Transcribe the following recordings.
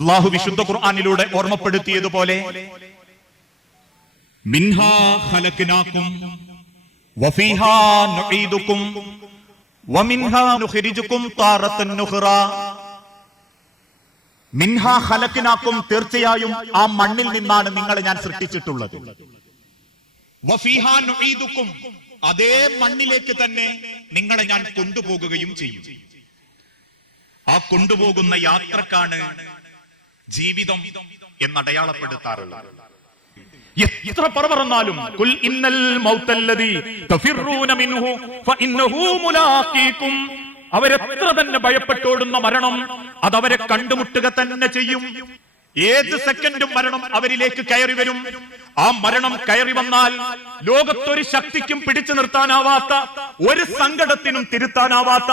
അല്ലാഹു വിശുദ്ധ ഖുർആനിലൂടെ ഓർമ്മപ്പെടുത്തിയതുപോലെ മിൻഹാ ഖലഖനാകും വഫീഹാ നുഈദുകും വമിൻഹാ നുഖ്രിജുകും താറത്തൻ നുഖ്റാ. മിൻഹാ ഖലഖനാകും, തീർച്ചയായും ആ മണ്ണിൽ നിന്നാണ് നിങ്ങളെ ഞാൻ സൃഷ്ടിച്ചിട്ടുള്ളത്. വഫീഹാ നുഈദുകും, അതേ മണ്ണിലേക്ക് തന്നെ നിങ്ങളെ ഞാൻ കൊണ്ടുപോകുകയും ചെയ്യും. ആ കൊണ്ടുപോകുന്ന യാത്രക്കാണ് ജീവിതം എന്നടയാളപ്പെടുത്താറുള്ളത്. എത്ര പറഞ്ഞാലും ഖുൽ ഇന്നൽ മൗതല്ലദീ തഫിറൂന മിൻഹു ഫഇന്നഹു മുലാഖീകും, അവരെത്ര തന്നെ ഭയപ്പെട്ടോടുന്ന മരണം അതവരെ കണ്ടുമുട്ടുക തന്നെ ചെയ്യും. ഏത് സെക്കൻഡും മരണം അവരിലേക്ക് കയറി വരും. ആ മരണം കയറി വന്നാൽ ലോകത്തൊരു ശക്തിക്കും പിടിച്ചു നിർത്താനാവാത്ത, ഒരു സങ്കടത്തിനും തിരുത്താനാവാത്ത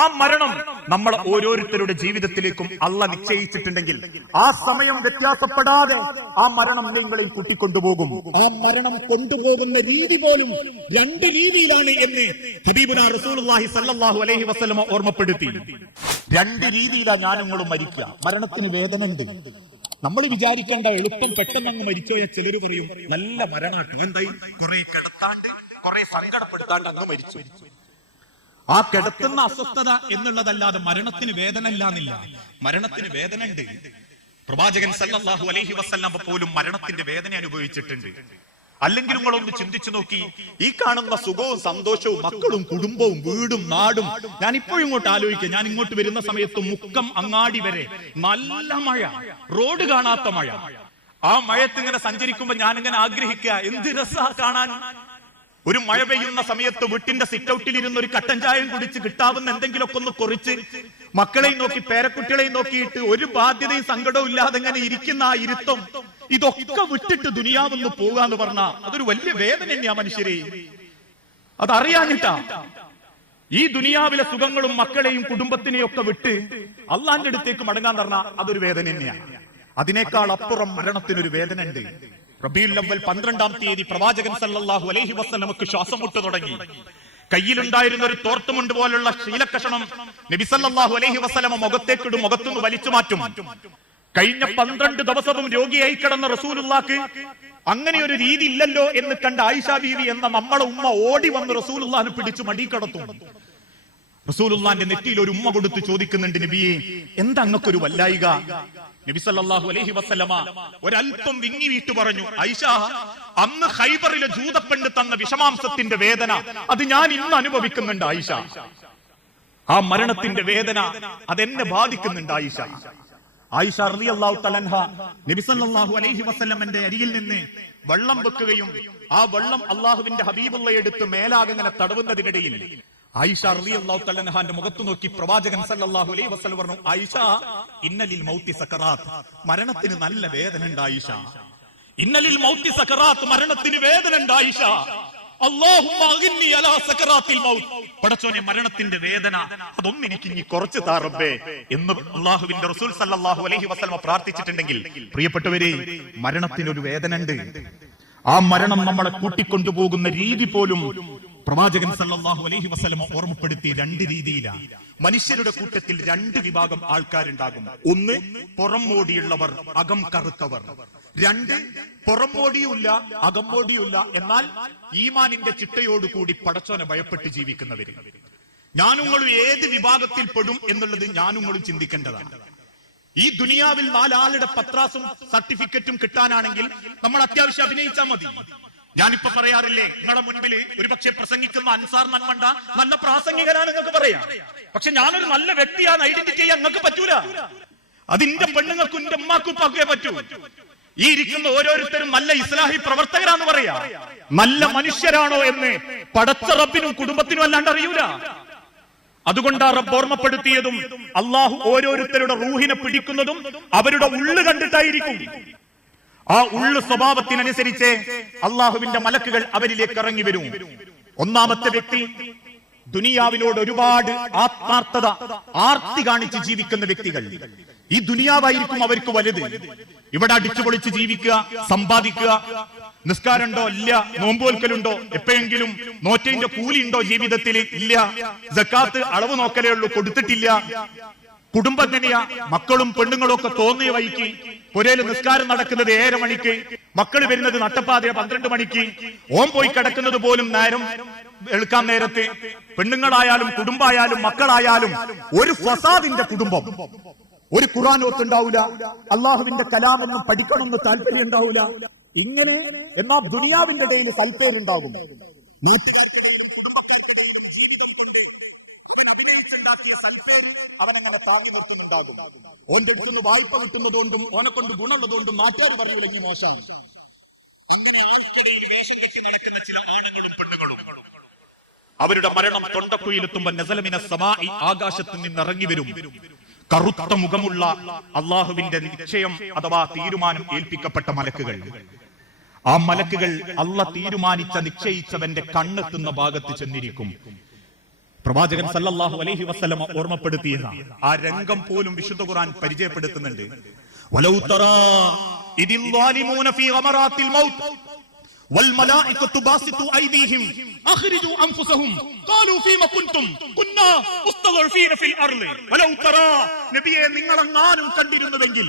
ആ മരണം നമ്മൾ ഓരോരുത്തരുടെ ജീവിതത്തിലേക്കും അള്ളാഹ് നിശ്ചയിച്ചിട്ടുണ്ടെങ്കിൽ ആ സമയം വ്യത്യാസപ്പെടാതെ ആ മരണം നിങ്ങളെയും കൂട്ടിക്കൊണ്ടുപോകും. ആ മരണം കൊണ്ടുപോകുന്ന രീതി പോലും രണ്ട് രീതിയിലാണ് എന്ന് ഹബീബുനാ റസൂലുള്ളാഹി സ്വല്ലല്ലാഹു അലൈഹി വസല്ലം ഓർമ്മപ്പെടുത്തി. രണ്ട് രീതിയിലാണ് ഞാനും മരിക്കുക. മരണത്തിന് വേദന ഉണ്ട്. നമ്മൾ വിചാരിക്കേണ്ട എളുപ്പം പെട്ടെന്ന് അങ്ങ് മരിച്ചു. ചിലർ പറയും നല്ല മരണാട്ട്, എന്തായി കുറെ കിടത്താണ്ട് കുറെ സങ്കടപ്പെടുത്താണ്ട് അങ്ങ് മരിച്ചു. ആ കിടത്തുന്ന അസ്വസ്ഥത എന്നുള്ളതല്ലാതെ മരണത്തിന് വേദന ഇല്ലാന്നില്ല. മരണത്തിന് വേദന ഉണ്ട്. പ്രവാചകൻ സല്ലല്ലാഹു അലൈഹി വസല്ലം പോലും മരണത്തിന്റെ വേദന അനുഭവിച്ചിട്ടുണ്ട്. അല്ലെങ്കിൽ നിങ്ങളൊന്ന് ചിന്തിച്ചു നോക്കി, ഈ കാണുന്ന സുഖവും സന്തോഷവും മക്കളും കുടുംബവും വീടും നാടും, ഞാൻ ഇപ്പോഴും ഇങ്ങോട്ട് ആലോചിക്കുക. ഞാൻ ഇങ്ങോട്ട് വരുന്ന സമയത്ത് മുക്കം അങ്ങാടി വരെ നല്ല മഴ, റോഡ് കാണാത്ത മഴ. ആ മഴയത്ത് ഇങ്ങനെ സഞ്ചരിക്കുമ്പോ ഞാനിങ്ങനെ ആഗ്രഹിക്കുക, എന്ത് രസാ കാണാൻ. ഒരു മഴ പെയ്യുന്ന സമയത്ത് വീട്ടിന്റെ സിറ്റ് ഔട്ടിൽ ഇരുന്ന് ഒരു കട്ടൻ ചായയും കുടിച്ച് കിട്ടാവുന്ന എന്തെങ്കിലുമൊക്കെ ഒന്ന് കുറിച്ച് മക്കളെയും നോക്കി പേരക്കുട്ടികളെയും നോക്കിയിട്ട് ഒരു ബാധ്യതയും സങ്കടവും ഇല്ലാതെ ഇങ്ങനെ ഇരിക്കുന്ന ആ ഇരുത്തം, ഇതൊക്കെ വിട്ടിട്ട് ദുനിയാവെന്ന് പോകാന്ന് പറഞ്ഞാ അതൊരു വലിയ വേദന തന്നെയാ മനുഷ്യരെ. അതറിയാഞ്ഞിട്ടാ ഈ ദുനിയാവിലെ സുഖങ്ങളും മക്കളെയും കുടുംബത്തിനെയും ഒക്കെ വിട്ട് അള്ളാന്റെ അടുത്തേക്ക് മടങ്ങാൻ പറഞ്ഞാൽ അതൊരു വേദന തന്നെയാണ്. അതിനേക്കാൾ അപ്പുറം മരണത്തിനൊരു വേദന ഉണ്ട്. റബീഉൽ അവ്വൽ 12-ാം തീയതി പ്രവാചകൻ സല്ലല്ലാഹു അലൈഹി വസല്ലമക്ക് ശ്വാസം മുട്ട് തുടങ്ങി. കയ്യിലുണ്ടായിരുന്ന ഒരു തോർത്തുമുണ്ട് പോലുള്ള ശീലക്കഷണം നബി സല്ലല്ലാഹു അലൈഹി വസല്ലമ മുഖത്തേക്കിടും, മുഖത്തുനിന്ന് വലിച്ചു മാറ്റും. കഴിഞ്ഞ 12 ദിവസവും രോഗിയായി കിടന്ന റസൂലുള്ളാക്ക് അങ്ങനെ ഒരു രീതി ഇല്ലല്ലോ എന്ന് കണ്ട ആയിഷ ബീവി എന്ന നമ്മളെ ഉമ്മ ഓടി വന്ന് റസൂലുള്ളാഹിനെ പിടിച്ചു മടി കടത്തും. റസൂലുള്ളാഹിന്റെ നെറ്റിയിൽ ഒരു ഉമ്മ കൊടുത്ത് ചോദിക്കുന്നുണ്ട്, നബിയെ എന്താ അങ്ങക്കൊരു വല്ലായിക? നബി സല്ലല്ലാഹു അലൈഹി വസല്ലമ ഒരല്പം വിങ്ങി വീട്ടു പറഞ്ഞു, ആയിഷ, അന്ന് ഖൈബറിലെ ജൂതപ്പെണ്ണ് തന്ന വിഷമാംസത്തിന്റെ വേദന അത് ഞാൻ ഇന്ന് അനുഭവിക്കുന്നുണ്ട് ആയിഷ. ആ മരണത്തിന്റെ വേദന അതെന്നെ ബാധിക്കുന്നുണ്ട് ആയിഷ. ആയിഷ റളിയല്ലാഹു തആല അൻഹ നബി സല്ലല്ലാഹു അലൈഹി വസല്ലമന്റെ അരികിൽ നിന്ന് വെള്ളം വെക്കുകയും ആ വെള്ളം അല്ലാഹുവിന്റെ ഹബീബുള്ളയെ എടുത്ത് മേലാകെ ഇങ്ങനെ തടവുന്നതിനിടയിൽ ആയിഷ റളിയല്ലാഹു തആല അൻഹാന്റെ മുഖത്ത് നോക്കി പ്രവാചകൻ സല്ലല്ലാഹു അലൈഹി വസല്ലം പറഞ്ഞു, ആയിഷ, ഇന്നലിൽ മൗത്തി സക്കറാത്ത്, മരണത്തിന് നല്ല വേദന ഉണ്ട് ആയിഷ. ഇന്നലിൽ മൗത്തി സക്കറാത്ത്, മരണത്തിന് വേദന ഉണ്ട് ആയിഷ. അല്ലാഹുമ്മ അഗ്നി അലാ സക്കറാത്തിൽ മൗത്ത്, പടച്ചോനെ മരണത്തിന്റെ വേദന അതൊന്നും എനിക്ക് ഇനി കുറച്ച് താ റബ്ബേ എന്ന് അല്ലാഹുവിന്റെ റസൂൽ സല്ലല്ലാഹു അലൈഹി വസല്ലം പ്രാർത്ഥിച്ചിട്ടുണ്ടെങ്കിൽ, പ്രിയപ്പെട്ടവരെ, മരണത്തിനൊരു വേദന ഉണ്ട്. ആ മരണം നമ്മളെ കൂട്ടിക്കൊണ്ടുപോകുന്ന രീതി പോലും പ്രവാചകൻ സല്ലല്ലാഹു അലൈഹി വസല്ലം ഓർമ്മപ്പെടുത്തി. രണ്ട് രീതിയിലാണ്. മനുഷ്യരുടെ കൂട്ടത്തിൽ രണ്ട് വിഭാഗം ആൾക്കാരുണ്ടാകും. ഒന്ന് പുറം മോടിയുള്ളവർ, അകം കറുത്തവർ. രണ്ട് പുറം മോടിയുമില്ല അകം മോടിയുമില്ല, എന്നാൽ ഈമാനിന്റെ ചിട്ടയോടുകൂടി പടച്ചോനെ ഭയപ്പെട്ട് ജീവിക്കുന്നവര്. ഞാനുങ്ങളും ഏത് വിഭാഗത്തിൽ പെടും എന്നുള്ളത് ഞാനുങ്ങളും ചിന്തിക്കേണ്ടതാണ്. ഈ ദുനിയാവിൽ 4 ആളുടെ പത്രാസും സർട്ടിഫിക്കറ്റും കിട്ടാനാണെങ്കിൽ നമ്മൾ അത്യാവശ്യം അഭിനയിച്ചാൽ മതി. ഞാനിപ്പോ പറയാറില്ലേ, നിങ്ങളുടെ മുൻപിൽ ഒരുപക്ഷെ പ്രസംഗിക്കുന്ന അൻസാർ നന്മണ്ട നല്ല പ്രാസംഗികനാണ് നിങ്ങൾക്ക് പറയാം, പക്ഷെ ഞാനൊരു നല്ല വ്യക്തിയാണ് ഐഡന്റിറ്റി ചെയ്യാൻ നിങ്ങൾക്ക് പറ്റൂല. അതിന്റെ പെണ്ണുങ്ങൾക്കും എന്റെ ഉമ്മാക്കും ഉപ്പാക്കേ പറ്റൂ. ഈ ഇരിക്കുന്ന ഓരോരുത്തരും നല്ല ഇസ്ലാഹി പ്രവർത്തകരാന്ന് പറയാ. നല്ല മനുഷ്യരാണോ എന്ന് പടച്ച റബ്ബിനും കുടുംബത്തിനും അല്ലാണ്ട് അറിയൂല. അതുകൊണ്ടാ റബ്ബ് ഓർമ്മപ്പെടുത്തിയതും അള്ളാഹു ഓരോരുത്തരുടെ റൂഹിനെ പിടിക്കുന്നതും അവരുടെ ഉള്ളു കണ്ടിട്ടായിരിക്കും. ആ ഉള്ളു സ്വഭാവത്തിനനുസരിച്ച് അള്ളാഹുവിന്റെ മലക്കുകൾ അവരിലേക്ക് ഇറങ്ങി വരും. ഒന്നാമത്തെ വ്യക്തി ദുനിയാവിനോട് ഒരുപാട് ആത്മാർത്ഥത, ആർത്തി കാണിച്ച് ജീവിക്കുന്ന വ്യക്തികൾ. ഈ ദുനിയാവായിരിക്കും അവർക്ക് വലുത്. ഇവിടെ അടിച്ചുപൊളിച്ച് ജീവിക്കുക, സമ്പാദിക്കുക. നിസ്കാരമുണ്ടോ? ഇല്ല. നോമ്പോൽക്കലുണ്ടോ? എപ്പോഴെങ്കിലും. നോറ്റതിന്റെ കൂലി ഉണ്ടോ ജീവിതത്തിൽ? ഇല്ല. സക്കാത്ത് അളവ് നോക്കലേ ഉള്ളൂ, കൊടുത്തിട്ടില്ല. കുടുംബം എങ്ങനെയാ? മക്കളും പെണ്ണുങ്ങളും ഒക്കെ തോന്നിയ വഴിക്ക്, പുരയിൽ നിസ്കാരം നടക്കുന്നത് 7 മണിക്ക്, മക്കൾ വരുന്നത് നട്ടപ്പാതിര 12 മണിക്ക്, ഓൻ പോയി കിടക്കുന്നത് പോലും നേരം എടുക്കാൻ നേരത്ത്. പെണ്ണുങ്ങളായാലും കുടുംബായാലും മക്കളായാലും ഒരു ഫസാദിന്റെ കുടുംബം. ഒരു ഖുർആൻ ഓത്തുണ്ടാവൂല, അള്ളാഹുവിന്റെ കലാമെന്നും പഠിക്കണമെന്ന് താല്പര്യം ഉണ്ടാവൂല. ഇങ്ങനെ എന്നാൽ ദുനിയാവിന്റെ ഇടയിൽ സൽപ്പേരുണ്ടാകും. ഓന്റെ അടുത്തുനിന്ന് വായ്പ കിട്ടുന്നതുകൊണ്ടും ഓനെ കൊണ്ട് ഗുണമുള്ളതുകൊണ്ടും നാട്ടുകാർ പറയൂല ഇനി മോശമാണ്. അവരുടെ മരണം തൊണ്ടക്കുയിലെത്തുമ്പോൾ നസലമിന സമാഇ, ആകാശത്ത് നിന്ന് ഇറങ്ങി വരും കറുത്ത മുഖമുള്ള അള്ളാഹുവിന്റെ നിശ്ചയം അഥവാ തീരുമാനം ഏൽപ്പിക്കപ്പെട്ട മലക്കുകൾ. ആ മലക്കുകൾ അള്ളാഹ് തീരുമാനിച്ച നിശ്ചയിച്ചവന്റെ കണ്ണെത്തുന്ന ഭാഗത്ത് ചെന്നിരിക്കും. പ്രവാചകൻ സല്ലല്ലാഹു അലൈഹി വസല്ലമ ഓർമ്മപ്പെടുത്തിയ ആ രംഗം പോലും വിശുദ്ധ ഖുർആൻ പരിചയപ്പെടുത്തുന്നുണ്ട്. വലൗ തറാ ഇദിൽ ളാലിമൂന ഫീ ഗമറാത്തിൽ മൗത്ത് വൽ മലായികതു ബാസിതു ഐദീഹിം അഖ്രിജു അൻഫുസഹും ഖാലൂ ഫീമ കുൻതും കുന്നാ മുസ്തഗ്ഫീന ഫിൽ അർളി. വലൗ തറാ, നബിയെ നിങ്ങളെങ്ങാനും കണ്ടിരുന്നുവെങ്കിൽ.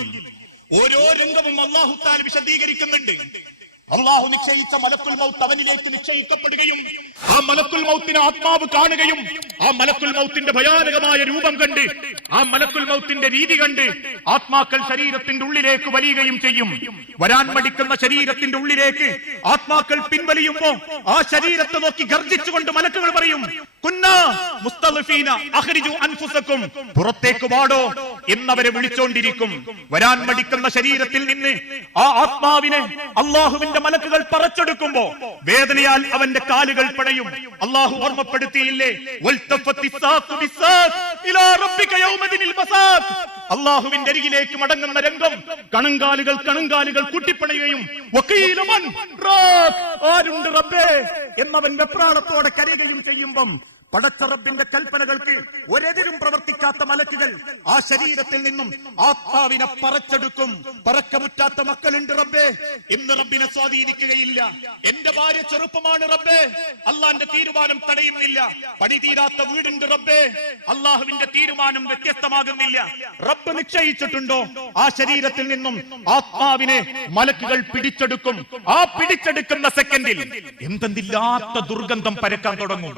ഓരോ രംഗവും അല്ലാഹു തആല വിശദീകരിക്കുന്നുണ്ട്. അള്ളാഹു നിശ്ചയിച്ച മലക്കുൽ മൗത്ത് അവനിലേക്ക് നിശ്ചയിക്കപ്പെടുകയും ആ മലക്കുൽ മൗത്തിനെ ആത്മാവ് കാണുകയും ആ മലക്കുൽ മൗത്തിന്റെ ഭയാനകമായ രൂപം കണ്ട് ആ മലക്കുൽ മൗത്തിന്റെ രീതി കണ്ട് ആത്മാക്കൾ ശരീരത്തിന്റെ ഉള്ളിലേക്ക് വലിയുകയും ചെയ്യും. വരാൻ മടിക്കുന്ന ശരീരത്തിന്റെ ഉള്ളിലേക്ക് ആത്മാക്കൾ പിൻവലിയുമ്പോ ആ ശരീരത്തെ നോക്കി ഗർജിച്ചുകൊണ്ട് മലക്കുകൾ പറയും, കുന്നാ മുസ്തഗ്ഫീന അഖ്രിജു അൻഫുസകും, പുറത്തേക്ക് വാടോ എന്നവരെ വിളിച്ചോണ്ടിരിക്കും. വരാൻ മടിക്കുന്ന ശരീരത്തിൽ നിന്ന് ആ ആത്മാവിനെ അള്ളാഹുവിന്റെ മലക്കുകൾ പറച്ചെടുക്കുമ്പോ വേദനയാൽ അവന്റെ കാലുകൾ പടയും. അള്ളാഹു ഓർമ്മപ്പെടുത്തിയില്ലേ, അള്ളാഹുവിന്റെ അരികിലേക്ക് മടങ്ങുന്ന രംഗം കണങ്കാലുകൾ കൂട്ടിപ്പണയുകയും ആരുണ്ട് റബ്ബേ എന്നവൻ വെപ്രാളത്തോടെ കരയുകയും ചെയ്യുമ്പം പടച്ച റബ്ബിന്റെ കൽപ്പനകൾക്ക് ഒരെതിരും പ്രവർത്തിക്കാത്ത മലക്കുകൾ ആ ശരീരത്തിൽ നിന്നും ആത്മാവിനെ പറച്ചെടുക്കും. പറക്കമുറ്റാത്ത മക്കളുണ്ട് റബ്ബേ, ഇന്ന് റബ്ബിനെ സ്വാധീനിക്കുകയില്ല. എന്റെ ഭാര്യ ചെറുപ്പമാണ് റബ്ബേ, അള്ളാന്റെ തീരുമാനം തടയുന്നില്ല. പണി തീരാത്ത വീടുണ്ട് റബ്ബേ, അള്ളാഹുവിന്റെ തീരുമാനം വ്യത്യസ്തമാകുന്നില്ല. റബ്ബ് നിശ്ചയിച്ചിട്ടുണ്ടോ ആ ശരീരത്തിൽ നിന്നും ആത്മാവിനെ മലക്കുകൾ പിടിച്ചെടുക്കും. ആ പിടിച്ചെടുക്കുന്ന സെക്കൻഡിൽ എന്തെന്നില്ലാത്ത ദുർഗന്ധം പരക്കാൻ തുടങ്ങും.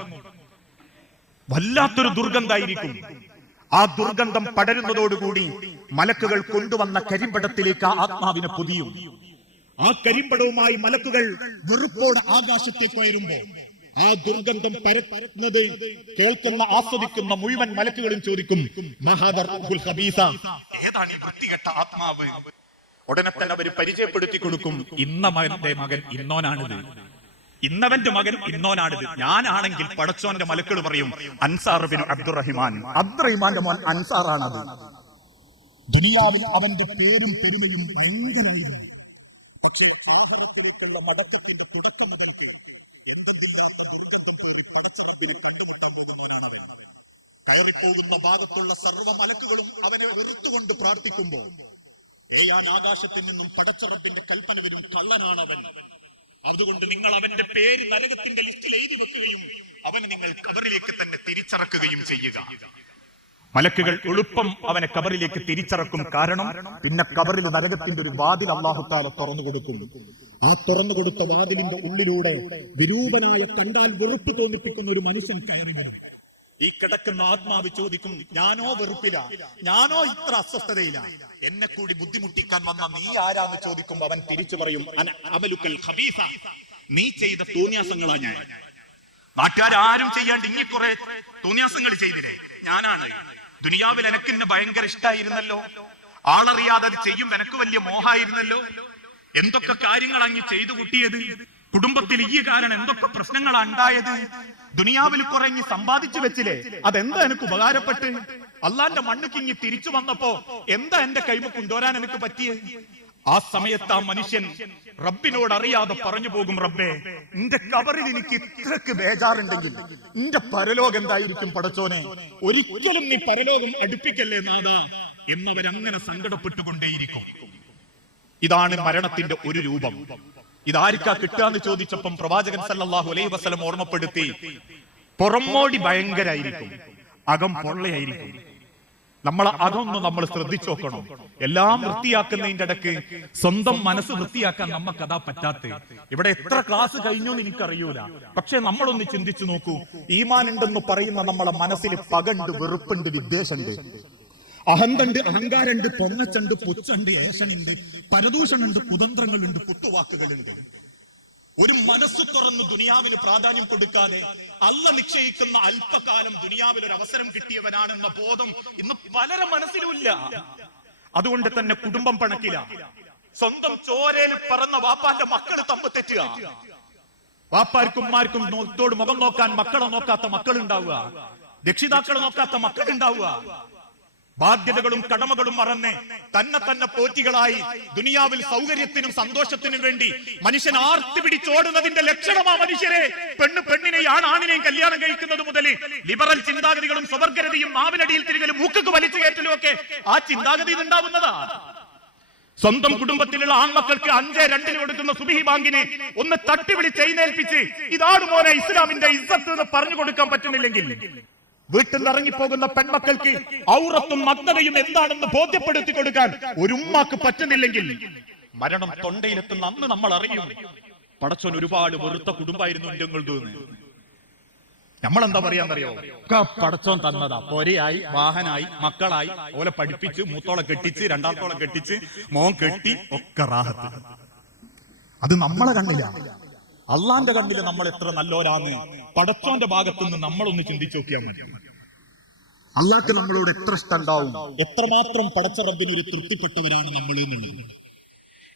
വല്ലാത്തൊരു ദുർഗന്ധായിരിക്കും. ആ ദുർഗന്ധം പടരുന്നതോടുകൂടി മലക്കുകൾ കൊണ്ടുവന്ന കരിമ്പടത്തിലേക്ക് ആ ആത്മാവിനെ പൊതിയും. ആ കരിമ്പടവുമായി മലക്കുകൾ വെറുപ്പോടെ ആകാശത്തേക്ക് ഉയരുമ്പോ ആ ദുർഗന്ധം പരത്തുന്നത് കേൾക്കുന്ന ആസ്വദിക്കുന്ന മുഴുവൻ മലക്കുകളും ചോദിക്കും, ഏതാണ് ഈ വൃത്തികെട്ട ആത്മാവ്? ഉടനെ തന്നെ അവർ പരിചയപ്പെടുത്തി കൊടുക്കും, ഇന്നവന്റെ മകൻ ഇന്നോനാണിത്, ഇന്നവന്റെ മകൻ ഇന്നോനാണിത്. ഞാനാണെങ്കിൽ പടച്ചോന്റെ മലക്കൾ പറയും, അൻസാർ ബിൻ അബ്ദുറഹിമാൻ, അബ്ദുറഹിമാന്റെ മോൻ അൻസാറാണത്. ദുനിയാവിൽ അവന്റെ പേരും പെരുമയും ഭയങ്കരമായിരുന്നു. പക്ഷേ ആഖിറത്തിലേക്കുള്ള മടക്കത്തിന്റെ തുടക്കം മുതൽ കയറിപ്പോകുന്ന ഭാഗത്തുള്ള സർവ്വ മലക്കുകളും അവനെ വെറുത്തുകൊണ്ട് പ്രാർത്ഥിക്കുമ്പോൾ ആകാശത്തിൽ നിന്നും പടച്ച റബ്ബിന്റെ കൽപ്പന വരും, കള്ളനാണവൻ. അതുകൊണ്ട് നിങ്ങൾ അവന്റെ പേര് നരകത്തിന്റെ ലിസ്റ്റിൽ എഴുതി വെക്കുകയും അവനെ നിങ്ങൾ ഖബറിലേക്ക് തന്നെ തിരിച്ചറക്കുകയും ചെയ്യുക. മലക്കുകൾ എളുപ്പം അവനെ ഖബറിലേക്ക് തിരിച്ചറക്കും. കാരണം പിന്നെ ഖബറിൽ നരകത്തിന്റെ ഒരു വാതിൽ അല്ലാഹു തആല തുറന്നു കൊടുക്കും. ആ തുറന്നു കൊടുത്ത വാതിലിന്റെ ഉള്ളിലൂടെ വിരൂപനായ, കണ്ടാൽ വെറുപ്പ് തോന്നിപ്പിക്കുന്ന ഒരു മനുഷ്യൻ കയറി വരും. ഈ കിടക്കുന്ന ആത്മാവ് ചോദിക്കും, ഞാനോ വെറുപ്പില, ഞാനോ ഇത്ര അസ്വസ്ഥതയില്ല, എന്നെ കൂടി ബുദ്ധിമുട്ടിക്കാൻ വന്ന നീ ആരാന്ന് ചോദിക്കുമ്പോ അവൻ തിരിച്ചു പറയും, അമലുക്കൽ ഖബീസ, നീ ചെയ്ത തോന്നിയാസങ്ങളാ ഞാൻ. നാട്ടുകാരും ചെയ്യാണ്ട് ഇനി കുറെ തോന്നിയാസങ്ങൾ ചെയ്തില്ലേ, ഞാനാണ്. ദുനിയാവിൽ എനക്കെന്നെ ഭയങ്കര ഇഷ്ടായിരുന്നല്ലോ, ആളറിയാതെ അത് ചെയ്യും എനക്ക് വലിയ മോഹായിരുന്നല്ലോ, എന്തൊക്കെ കാര്യങ്ങൾ അങ്ങ് ചെയ്തു കൂട്ടിയത്, കുടുംബത്തിൽ ഈ കാരണം എന്തൊക്കെ പ്രശ്നങ്ങളാ ഉണ്ടായത്, ദുനിയാവിൽ കുറെ ഇങ്ങി സമ്പാദിച്ചു വെച്ചില്ലേ, അതെന്താ എനിക്ക് ഉപകാരപ്പെട്ട്, അള്ളാന്റെ മണ്ണിക്ക് ഇങ്ങി തിരിച്ചു വന്നപ്പോ എന്താ എന്റെ കൈമ കൊണ്ടുവരാൻ എനിക്ക് പറ്റിയത്? ആ സമയത്ത് ആ മനുഷ്യൻ റബ്ബിനോട് അറിയാതെ പറഞ്ഞു പോകും, റബ്ബേ, നിന്റെ ഖബറിൽ എനിക്ക് ഇത്രക്ക് ബേജാറുണ്ടെങ്കിൽ നിന്റെ പരലോകം എന്തായിരിക്കും പടച്ചോനെ, ഒരിക്കലും നീ പരലോകം അടുപ്പിക്കല്ലേ നാഥാ എന്നവരങ്ങനെ സങ്കടപ്പെട്ടുകൊണ്ടേയിരിക്കും. ഇതാണ് മരണത്തിന്റെ ഒരു രൂപം. ഇതാർക്കാ കിട്ടാന്ന് ചോദിച്ചപ്പം പ്രവാചകൻ സല്ലല്ലാഹു അലൈഹി വസല്ലം ഓർമ്മപ്പെടുത്തി, പുറമോടി ഭയങ്കരായിരിക്കും, അകം പൊള്ളയായിരിക്കും. നമ്മൾ ശ്രദ്ധിച്ചു നോക്കണം. എല്ലാം വൃത്തിയാക്കുന്നതിന്റെ ഇടക്ക് സ്വന്തം മനസ്സ് വൃത്തിയാക്കാൻ നമുക്ക് അതാ പറ്റാത്ത. ഇവിടെ എത്ര ക്ലാസ് കഴിഞ്ഞു എന്ന് എനിക്കറിയൂല, പക്ഷെ നമ്മളൊന്ന് ചിന്തിച്ചു നോക്കൂ. ഈമാൻ ഉണ്ടെന്ന് പറയുന്ന നമ്മളെ മനസ്സിൽ പകണ്ട്, വെറുപ്പുണ്ട്, വിദ്വേഷമുണ്ട്, അഹന്തണ്ട്, അഹങ്കാരമുണ്ട്, പൊങ്ങച്ചുണ്ട്, പുച്ഛണ്ട്, ഏഷനുണ്ട്, പരദൂഷണുണ്ട്, കുതന്ത്രങ്ങളുണ്ട്, കുത്തുവാക്കുകളുണ്ട്. ഒരു മനസ്സ് തുറന്ന് ദുനിയാവിന് പ്രാധാന്യം കൊടുക്കാതെ അള്ള നിശ്ചയിക്കുന്ന അല്പകാലം ദുനിയാവിൽ ഒരു അവസരം കിട്ടിയവനാണെന്ന ബോധം ഇന്ന് പലരുടെ മനസ്സിലുമില്ല. അതുകൊണ്ട് തന്നെ കുടുംബം പണക്കില്ല. സ്വന്തം ചോരയിൽ പറന്ന വാപ്പാന്റെ മക്കള് തമ്പ് തെറ്റുക. വാപ്പാർക്കും ഉമ്മാർക്കും നോട്ടോട് മുഖം നോക്കാൻ മക്കളെ നോക്കാത്ത മക്കളുണ്ടാവുക, രക്ഷിതാക്കളെ നോക്കാത്ത മക്കളുണ്ടാവുക. ബാധ്യതകളും കടമകളും മറന്ന് തന്നെ പോറ്റികളായി ദുനിയാവിൽ സൗകര്യത്തിനും സന്തോഷത്തിനും വേണ്ടി മനുഷ്യൻ ആർത്തി പിടിച്ചോടുന്നതിന്റെ ലക്ഷണമാ മനുഷ്യരെ. പെണ്ണിനെയും ആണിനെയും കല്യാണം കഴിക്കുന്നത് മുതൽ ലിബറൽ ചിന്താഗതികളും സ്വവർഗരതയും നാവിനടിയിൽ തിരികലും മൂക്കൊക്കെ വലിച്ചു കയറ്റലും ഒക്കെ ആ ചിന്താഗതി ഉണ്ടാവുന്നതാ. സ്വന്തം കുടുംബത്തിലുള്ള ആൺമക്കൾക്ക് 5-2 കൊടുക്കുന്ന സുബഹി ബാങ്കിനെ ഒന്ന് തട്ടി വിളിച്ച് എഴുന്നേൽപ്പിച്ച് ഇതാണ് മോനെ ഇസ്ലാമിന്റെ ഇസ്സത്ത് എന്ന് പറഞ്ഞു കൊടുക്കാൻ പറ്റുന്നില്ലെങ്കിൽ, വീട്ടിൽ നിന്ന് ഇറങ്ങിപ്പോകുന്ന പെൺമക്കൾക്ക് ഔറത്തും നഗ്നതയും എന്താണെന്ന് ബോധ്യപ്പെടുത്തി കൊടുക്കാൻ ഒരു ഉമ്മാക്ക് പറ്റുന്നില്ലെങ്കിൽ, മരണം തൊണ്ടയിലെത്തുന്ന അന്ന് നമ്മൾ അറിയും പടച്ചോൻ ഒരുപാട് വെറുത്ത കുടുംബമായിരുന്നു ഞങ്ങളത്. നമ്മളെന്താ പറയാന്നറിയോ? പടച്ചോൻ തന്നതാ, പൊരയായി, വാഹനായി, മക്കളായി, ഓലെ പഠിപ്പിച്ച്, മൂത്തോളെ കെട്ടിച്ച്, രണ്ടാമത്തോളെ കെട്ടിച്ച്, മോൻ കെട്ടി, ഒക്കെ റാഹത്ത്. അത് നമ്മളെ കണ്ണില്ല, അള്ളാന്റെ കണ്ണില് നമ്മൾ എത്ര നല്ലോരാന്ന് പടച്ചോന്റെ ഭാഗത്തുനിന്ന് നമ്മളൊന്ന് ചിന്തിച്ചു നോക്കിയാൽ മതി. അള്ളാഹ്ക്ക് നമ്മളോട് എത്ര ഇഷ്ടം ഉണ്ടാവും, എത്രമാത്രം പടച്ച റബ്ബിന് ഒരു തൃപ്തിപ്പെട്ടവരാണ് നമ്മൾ എന്നുള്ളത്.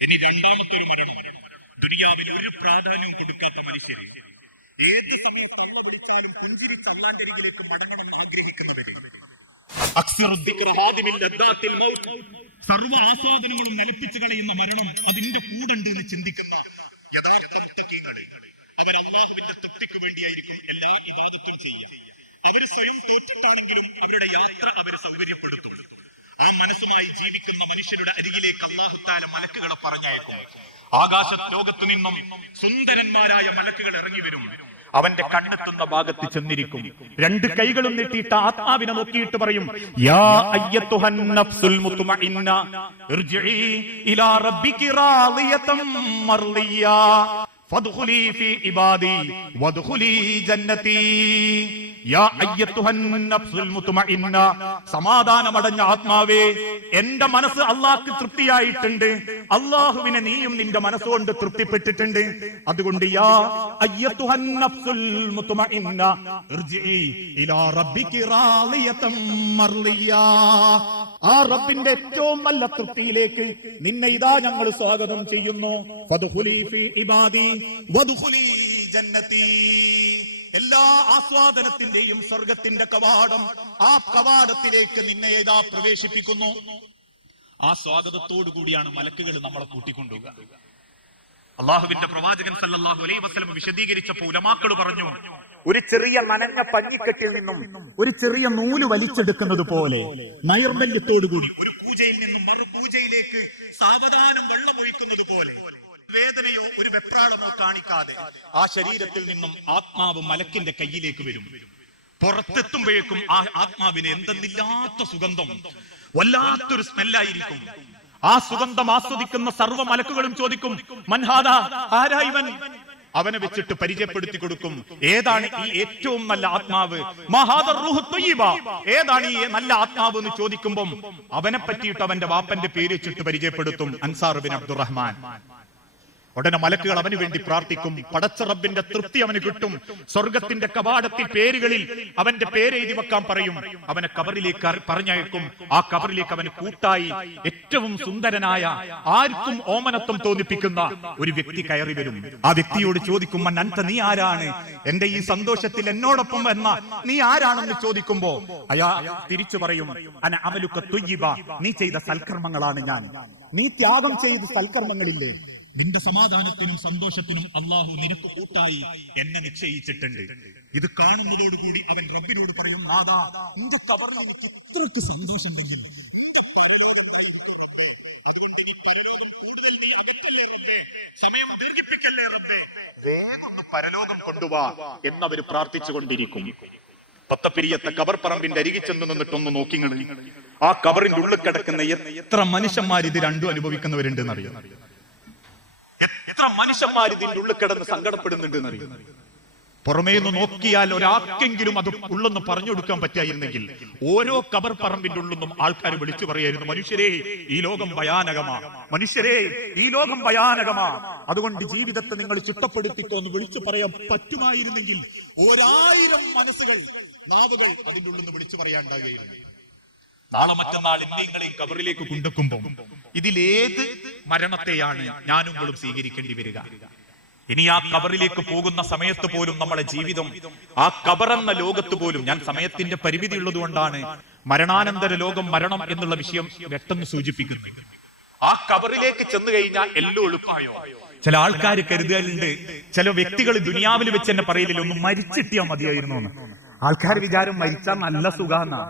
ഇനി രണ്ടാമത്തെ ഒരു മരണം, ദുനിയാവിൽ ഒരു പ്രാധാന്യം കൊടുക്കാത്ത മനുഷ്യര്, ഏത് സമയത്ത് അള്ള വിളിച്ചാലും പുഞ്ചിരിച്ച് അള്ളാന്റെ അരികിലേക്ക് മടങ്ങണം ആഗ്രഹിക്കുന്നവര്, സർവ്വ ആസ്വാദനങ്ങളും നിലപ്പിച്ചു കളയുന്ന മരണം അതിന്റെ കൂടുണ്ട് എന്ന് ചിന്തിക്കുന്ന യഥാർത്ഥ മുത്തഖീങ്ങള്, അവർ അല്ലാഹുവിന്റെ തൃപ്തിക്ക് വേണ്ടിയായിരിക്കും എല്ലാ ഇബാദത്തും ചെയ്യുക. അവർ സ്വയം തോറ്റിട്ടാണെങ്കിലും അവരുടെ യാത്ര അവർ സൗകര്യപ്പെടുത്തും. ആ മനസ്സുമായി ജീവിക്കുന്ന മനുഷ്യരുടെ അരികിലേക്ക് അല്ലാഹു തആല മലക്കുകളെ പറഞ്ഞയക്കും. ആകാശ ലോകത്തു നിന്നും സുന്ദരന്മാരായ മലക്കുകൾ ഇറങ്ങി വരും. അവന്റെ കണ്ണെത്തുന്ന ഭാഗത്ത് ചെന്നിരിക്കും. 2 കൈകളും നീട്ടിയിട്ട് ആത്മാവിനെ നോക്കിയിട്ട് പറയും, യാ അയ്യത്തുഹൻ നഫ്സുൽ മുത്മഇന്ന ഇർജിഇ ഇലാ റബ്ബികി റാളിയതൻ മർളിയ ഫദ്ഖുലി ഫീ ഇബാദി വദ്ഖുലി ജന്നതി. യാ അയ്യത്തുഹൻ നഫ്സുൽ മുത്മഇന്ന, സമാധാനമടഞ്ഞ ആത്മാവേ, എന്റെ മനസ്സ് അല്ലാഹ്ക്ക് തൃപ്തിയായിട്ടുണ്ട്, അല്ലാഹുവിനെ നീയും നിന്റെ മനസ്സുകൊണ്ട് തൃപ്തിപ്പെട്ടിട്ടുണ്ട്. അതുകൊണ്ട് യാ അയ്യത്തുഹൻ നഫ്സുൽ മുത്മഇന്ന ഇർജിഇ ഇലാ റബ്ബികി റാളിയതൻ മർളിയ. ആ റബ്ബിന്റെ ഏറ്റവും നല്ല തൃപ്തിയിലേക്ക് നിന്നെ ഇതാ ഞങ്ങൾ സ്വാഗതം ചെയ്യുന്നു. ഫദ്ഖുലി ഫീ ഇബാദി വദ്ഖുലി ജന്നതി. എല്ലാ ആസ്വാദനത്തിന്റെയും സ്വർഗത്തിന്റെ കവാടം, ആ കവാടത്തിലേക്ക് നിന്നെ ഇതാ പ്രവേശിപ്പിക്കുന്നു. ആ സ്വാഗതത്തോടു കൂടിയാണ് മലക്കുകൾ നമ്മളെ കൂട്ടിക്കൊണ്ടുപോകുക. അള്ളാഹുവിന്റെ പ്രവാചകൻ സല്ലല്ലാഹു അലൈഹി വസല്ലം വിശദീകരിച്ചപ്പോൾ ഉലമാക്കൾ പറഞ്ഞു, ഒരു ചെറിയ നനഞ്ഞ പഞ്ഞിക്കെട്ടിൽ നിന്നും ഒരു ചെറിയ നൂല് വലിച്ചെടുക്കുന്നത് പോലെ നൈർമല്യത്തോടുകൂടി ഒരു പൂജയിൽ നിന്നും മറു പൂജയിലേക്ക് സാവധാനം വെള്ളമൊഴിക്കുന്നത് പോലെ വേദനയോ ഒരു വെപ്രാളമോ കാണിക്കാതെ ആ ശരീരത്തിൽ നിന്നും ആത്മാവ് മലക്കിന്റെ കയ്യിലേക്ക് വരും. പുറത്തെത്തുമ്പോഴേക്കും ആ ആത്മാവിന് എന്തെന്നില്ലാത്ത സുഗന്ധം, വല്ലാത്തൊരു സ്മെല്ലായിരിക്കും. ആ സുഗന്ധം ആസ്വദിക്കുന്ന സർവ്വ മലക്കുകളും ചോദിക്കും, മൻഹാദ, ആരായിവൻ? അവനെ വെച്ചിട്ട് പരിചയപ്പെടുത്തി കൊടുക്കും, ഏതാണ് ഈ ഏറ്റവും നല്ല ആത്മാവ്, മഹാദർ റൂഹ് ത്വയ്യിബ, ഏതാണ് ഈ നല്ല ആത്മാവ് എന്ന് ചോദിക്കുമ്പം അവനെ പറ്റിയിട്ട് അവന്റെ വാപ്പന്റെ പേര് വെച്ചിട്ട് പരിചയപ്പെടുത്തും, അൻസാർ ബിൻ അബ്ദുറഹ്മാൻ. ഉടനെ മലക്കുകൾ അവന് വേണ്ടി പ്രാർത്ഥിക്കും. പടച്ച റബ്ബിന്റെ തൃപ്തി അവന് കിട്ടും. സ്വർഗത്തിന്റെ കവാടത്തിൽ പേരുകളിൽ അവന്റെ പേര് എഴുതി വെക്കാൻ പറയും. അവനെ കബറിലേക്ക് പറഞ്ഞയക്കും. ആ കബറിലേക്ക് അവന് കൂട്ടായി ഏറ്റവും സുന്ദരനായ, ആർക്കും ഓമനത്വം തോന്നിപ്പിക്കുന്ന ഒരു വ്യക്തി കയറി വരും. ആ വ്യക്തിയോട് ചോദിക്കും, മൻ അൻത, നീ ആരാണ്? എന്റെ ഈ സന്തോഷത്തിൽ എന്നോടൊപ്പം വന്ന നീ ആരാണെന്ന് ചോദിക്കുമ്പോ അയാൾ തിരിച്ചു പറയും, അന അമലുക ത്വയ്യിബ, നീ ചെയ്ത സൽക്കർമ്മങ്ങളാണ് ഞാൻ. നീ ത്യാഗം ചെയ്ത സൽക്കർമ്മങ്ങളില്ലേ, നിന്റെ സമാധാനത്തിനും സന്തോഷത്തിനും അള്ളാഹു നിനക്ക് കൂട്ടായി എന്നെ നിശ്ചയിച്ചിട്ടുണ്ട്. ഇത് കാണുന്നതോടുകൂടി അവൻ റബ്ബിനോട് പറയും, നാഥാ, നിന്റെ ഖബറിൽ എനിക്ക് ഇത്രയ്ക്ക് സന്തോഷം തന്നെ, അതുകൊണ്ട് നീ പരലോകം കൂടുതൽ നീ അകറ്റല്ലേ റബ്ബേ, സമയം ദീർഘിപ്പിക്കല്ലേ റബ്ബേ, വേഗം പരലോകം കൊണ്ടുവാ എന്നവര് പ്രാർത്ഥിച്ചുകൊണ്ടിരിക്കും. പത്തപ്പിരിയത്തെ ഖബർ പറമ്പിന്റെ അരികിൽ ചെന്ന് നിന്നിട്ടൊന്ന് നോക്കിങ്ങള്, ആ ഖബറിന്റെ ഉള്ളിൽ കിടക്കുന്ന എത്ര മനുഷ്യന്മാർ ഇത് രണ്ടും അനുഭവിക്കുന്നവരുണ്ട് എന്നറിയാം. എത്ര മനുഷ്യന്മാർ ഇതിന്റെ ഉള്ളിൽ കിടന്ന് സങ്കടപ്പെടുന്നുണ്ട് എന്നറിയാം. പുറമേ നിന്ന് നോക്കിയാൽ ഒരാൾക്കെങ്കിലും അത് ഉള്ളൊന്ന് പറഞ്ഞു കൊടുക്കാൻ പറ്റായിരുന്നെങ്കിൽ ഓരോ ഖബർ പറമ്പിന്റെ ഉള്ളൊന്നും ആൾക്കാർ വിളിച്ചു പറയായിരുന്നു, മനുഷ്യരെ ഈ ലോകം ഭയാനകമാ, മനുഷ്യരെ ഈ ലോകം ഭയാനകമാ, അതുകൊണ്ട് ജീവിതത്തെ നിങ്ങൾ ചിട്ടപ്പെടുത്തിക്കോ എന്ന് വിളിച്ചു പറയാൻ പറ്റുമായിരുന്നെങ്കിൽ 1000 മനസ്സുകൾ, നാവുകൾ അതിന്റെ ഉള്ളിൽ നിന്ന് വിളിച്ചു പറയാണ്ടാകുകയായിരുന്നു. നാളെ മറ്റന്നാൾ ഇന്ത്യങ്ങളെ ഖബറിലേക്ക് കൊണ്ടുവെക്കുമ്പോൾ ഇതിലേത് മരണത്തെയാണ് ഞാനും നിങ്ങളും സ്വീകരിക്കേണ്ടി വരിക? ഇനി ആ ഖബറിലേക്ക് പോകുന്ന സമയത്ത് പോലും നമ്മളെ ജീവിതം, ആ ഖബറെന്ന ലോകത്ത് പോലും, ഞാൻ സമയത്തിന്റെ പരിമിതി ഉള്ളത് കൊണ്ടാണ് മരണാനന്തര ലോകം, മരണം എന്നുള്ള വിഷയം പെട്ടെന്ന് സൂചിപ്പിക്കുന്നത്. ആ ഖബറിലേക്ക് ചെന്ന് കഴിഞ്ഞാൽ എല്ലാം എളുപ്പമായോ? ചില ആൾക്കാർ കരുതലുണ്ട്, ചില വ്യക്തികൾ ദുനിയാവിൽ വെച്ച് തന്നെ പറയില്ല, ഒന്ന് മരിച്ചിട്ടിയാ മതിയായിരുന്നു എന്ന്. ആൾക്കാർ വിചാരം മരിച്ചാൽ നല്ല സുഖാന്നാ.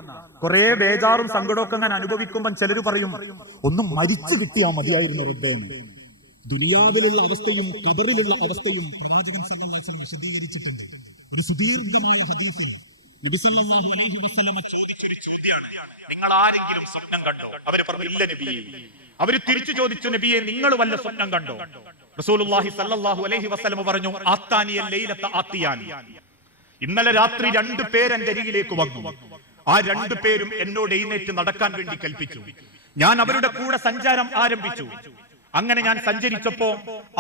കുറെ ബേജാറും സങ്കടമൊക്കെ ഞാൻ അനുഭവിക്കുമ്പോൾ ചിലര് പറയും, ഒന്ന് മരിച്ചു കിട്ടിയാ മതിയായിരുന്നു റബ്ബേ. ദുനിയാവിലുള്ള അവസ്ഥയും ഖബറിലുള്ള അവസ്ഥയും നിങ്ങൾ ആരെങ്കിലും സ്വപ്നം കണ്ടോ? അവര് പറഞ്ഞു ഇല്ല നബിയെ. അവര് തിരിച്ചു ചോദിച്ചു, നബിയെ നിങ്ങൾ വല്ല സ്വപ്നം കണ്ടോ? റസൂലുള്ളാഹി സ്വല്ലല്ലാഹു അലൈഹി വസല്ലം പറഞ്ഞു, ആത്താനിയൽ ലൈലത ആത്തിയാൻ, ഇന്നലെ രാത്രി 2 പേർ എന്റെ അരികിലേക്ക് വന്നു. ആ 2 പേരും എന്നോട് എഴുന്നേറ്റ് നടക്കാൻ വേണ്ടി കൽപ്പിച്ചു. ഞാൻ അവരുടെ കൂടെ സഞ്ചാരം ആരംഭിച്ചു. അങ്ങനെ ഞാൻ സഞ്ചരിച്ചപ്പോ